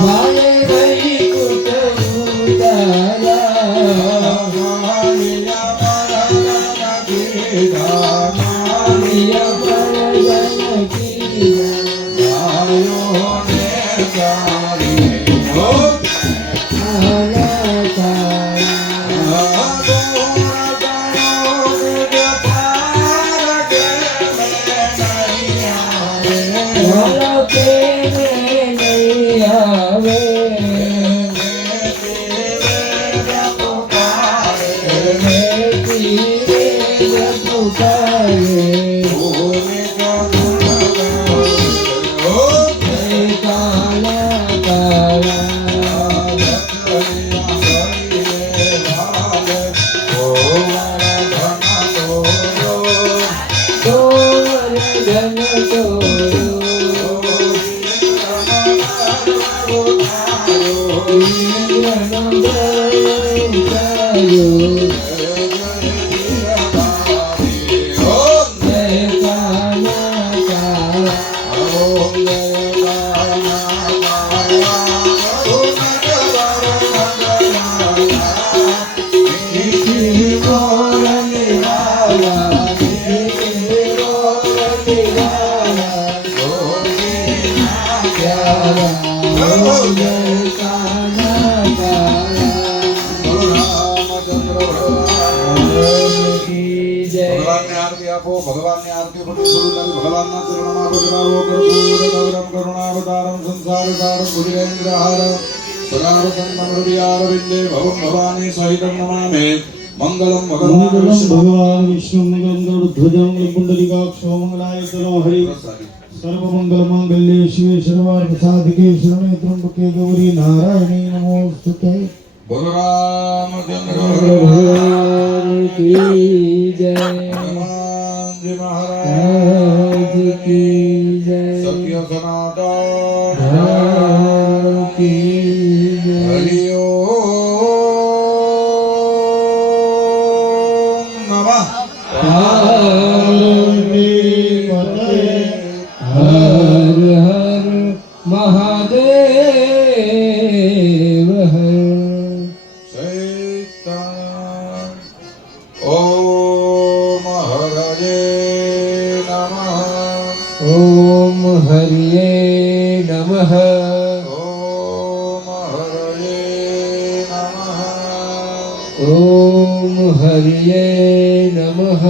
વાલે વૈકુંઠ ઉતારા માલિયા પરજન કીધા કાલા કાલા વાલો કે નહીં આવે ભગવાનને આરતી આપો. ભગવાનની આરતી પછી ગુરુનાથ ભગવાનના ચરણોમાં પધરાવો. કર્પૂર ગૌરમ કરુણાવતારમ સંસાર સારમ ભુજગેન્દ્રહાર સદાવસન્નમ હૃદયારવિંદે ભવમ ભવાની સહિતમ નમામે. મંગલમ ભગવાન મંગલમ વિષ્ણુ. ભગવાન વિષ્ણુ મંગલમ ગરુડધ્વજં પુંડરીકાક્ષો મંગલાય તનો હરિ સર્વમંગલમાંગલ્ये શિવે સર્વાર્થ સાધિકે શરણે ત્રંબકે ગૌરી નારાયણી નમોસ્તુતે. બોલો રામચંદ્ર ભગવાન કી જય હનુમાનજી મહારાજ રાજ કી જય સત્ય સનાતન રામ કી જય હરિ ઓમ નમઃ પાર્વતી પતય હર હર મહાદેવ હર ચૈતન્ય ઓમ હરયે નમઃ ઓમ હરિયે નમઃ ઓમ હરયે નમઃ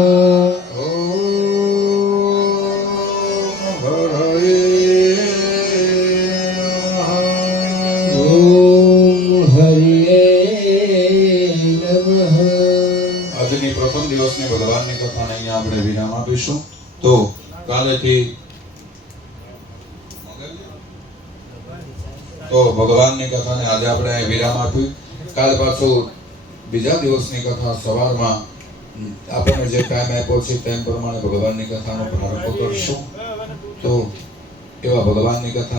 ઓમ હરિયે નમઃ આજની પ્રથમ દિવસની ભગવાનની કથાને અહીંયા આપણે વિરામ આપીશું. તો કાલેથી ભગવાનની કથાને આજે આપણે અહીં વિરામ આપ્યું. કાલે પાછું બીજા દિવસની કથા સવારમાં આપણને જે ટાઈમ આપ્યો છે તેમ પ્રમાણે ભગવાનની કથાનો પ્રારંભ કરશું. તો એવા ભગવાનની કથા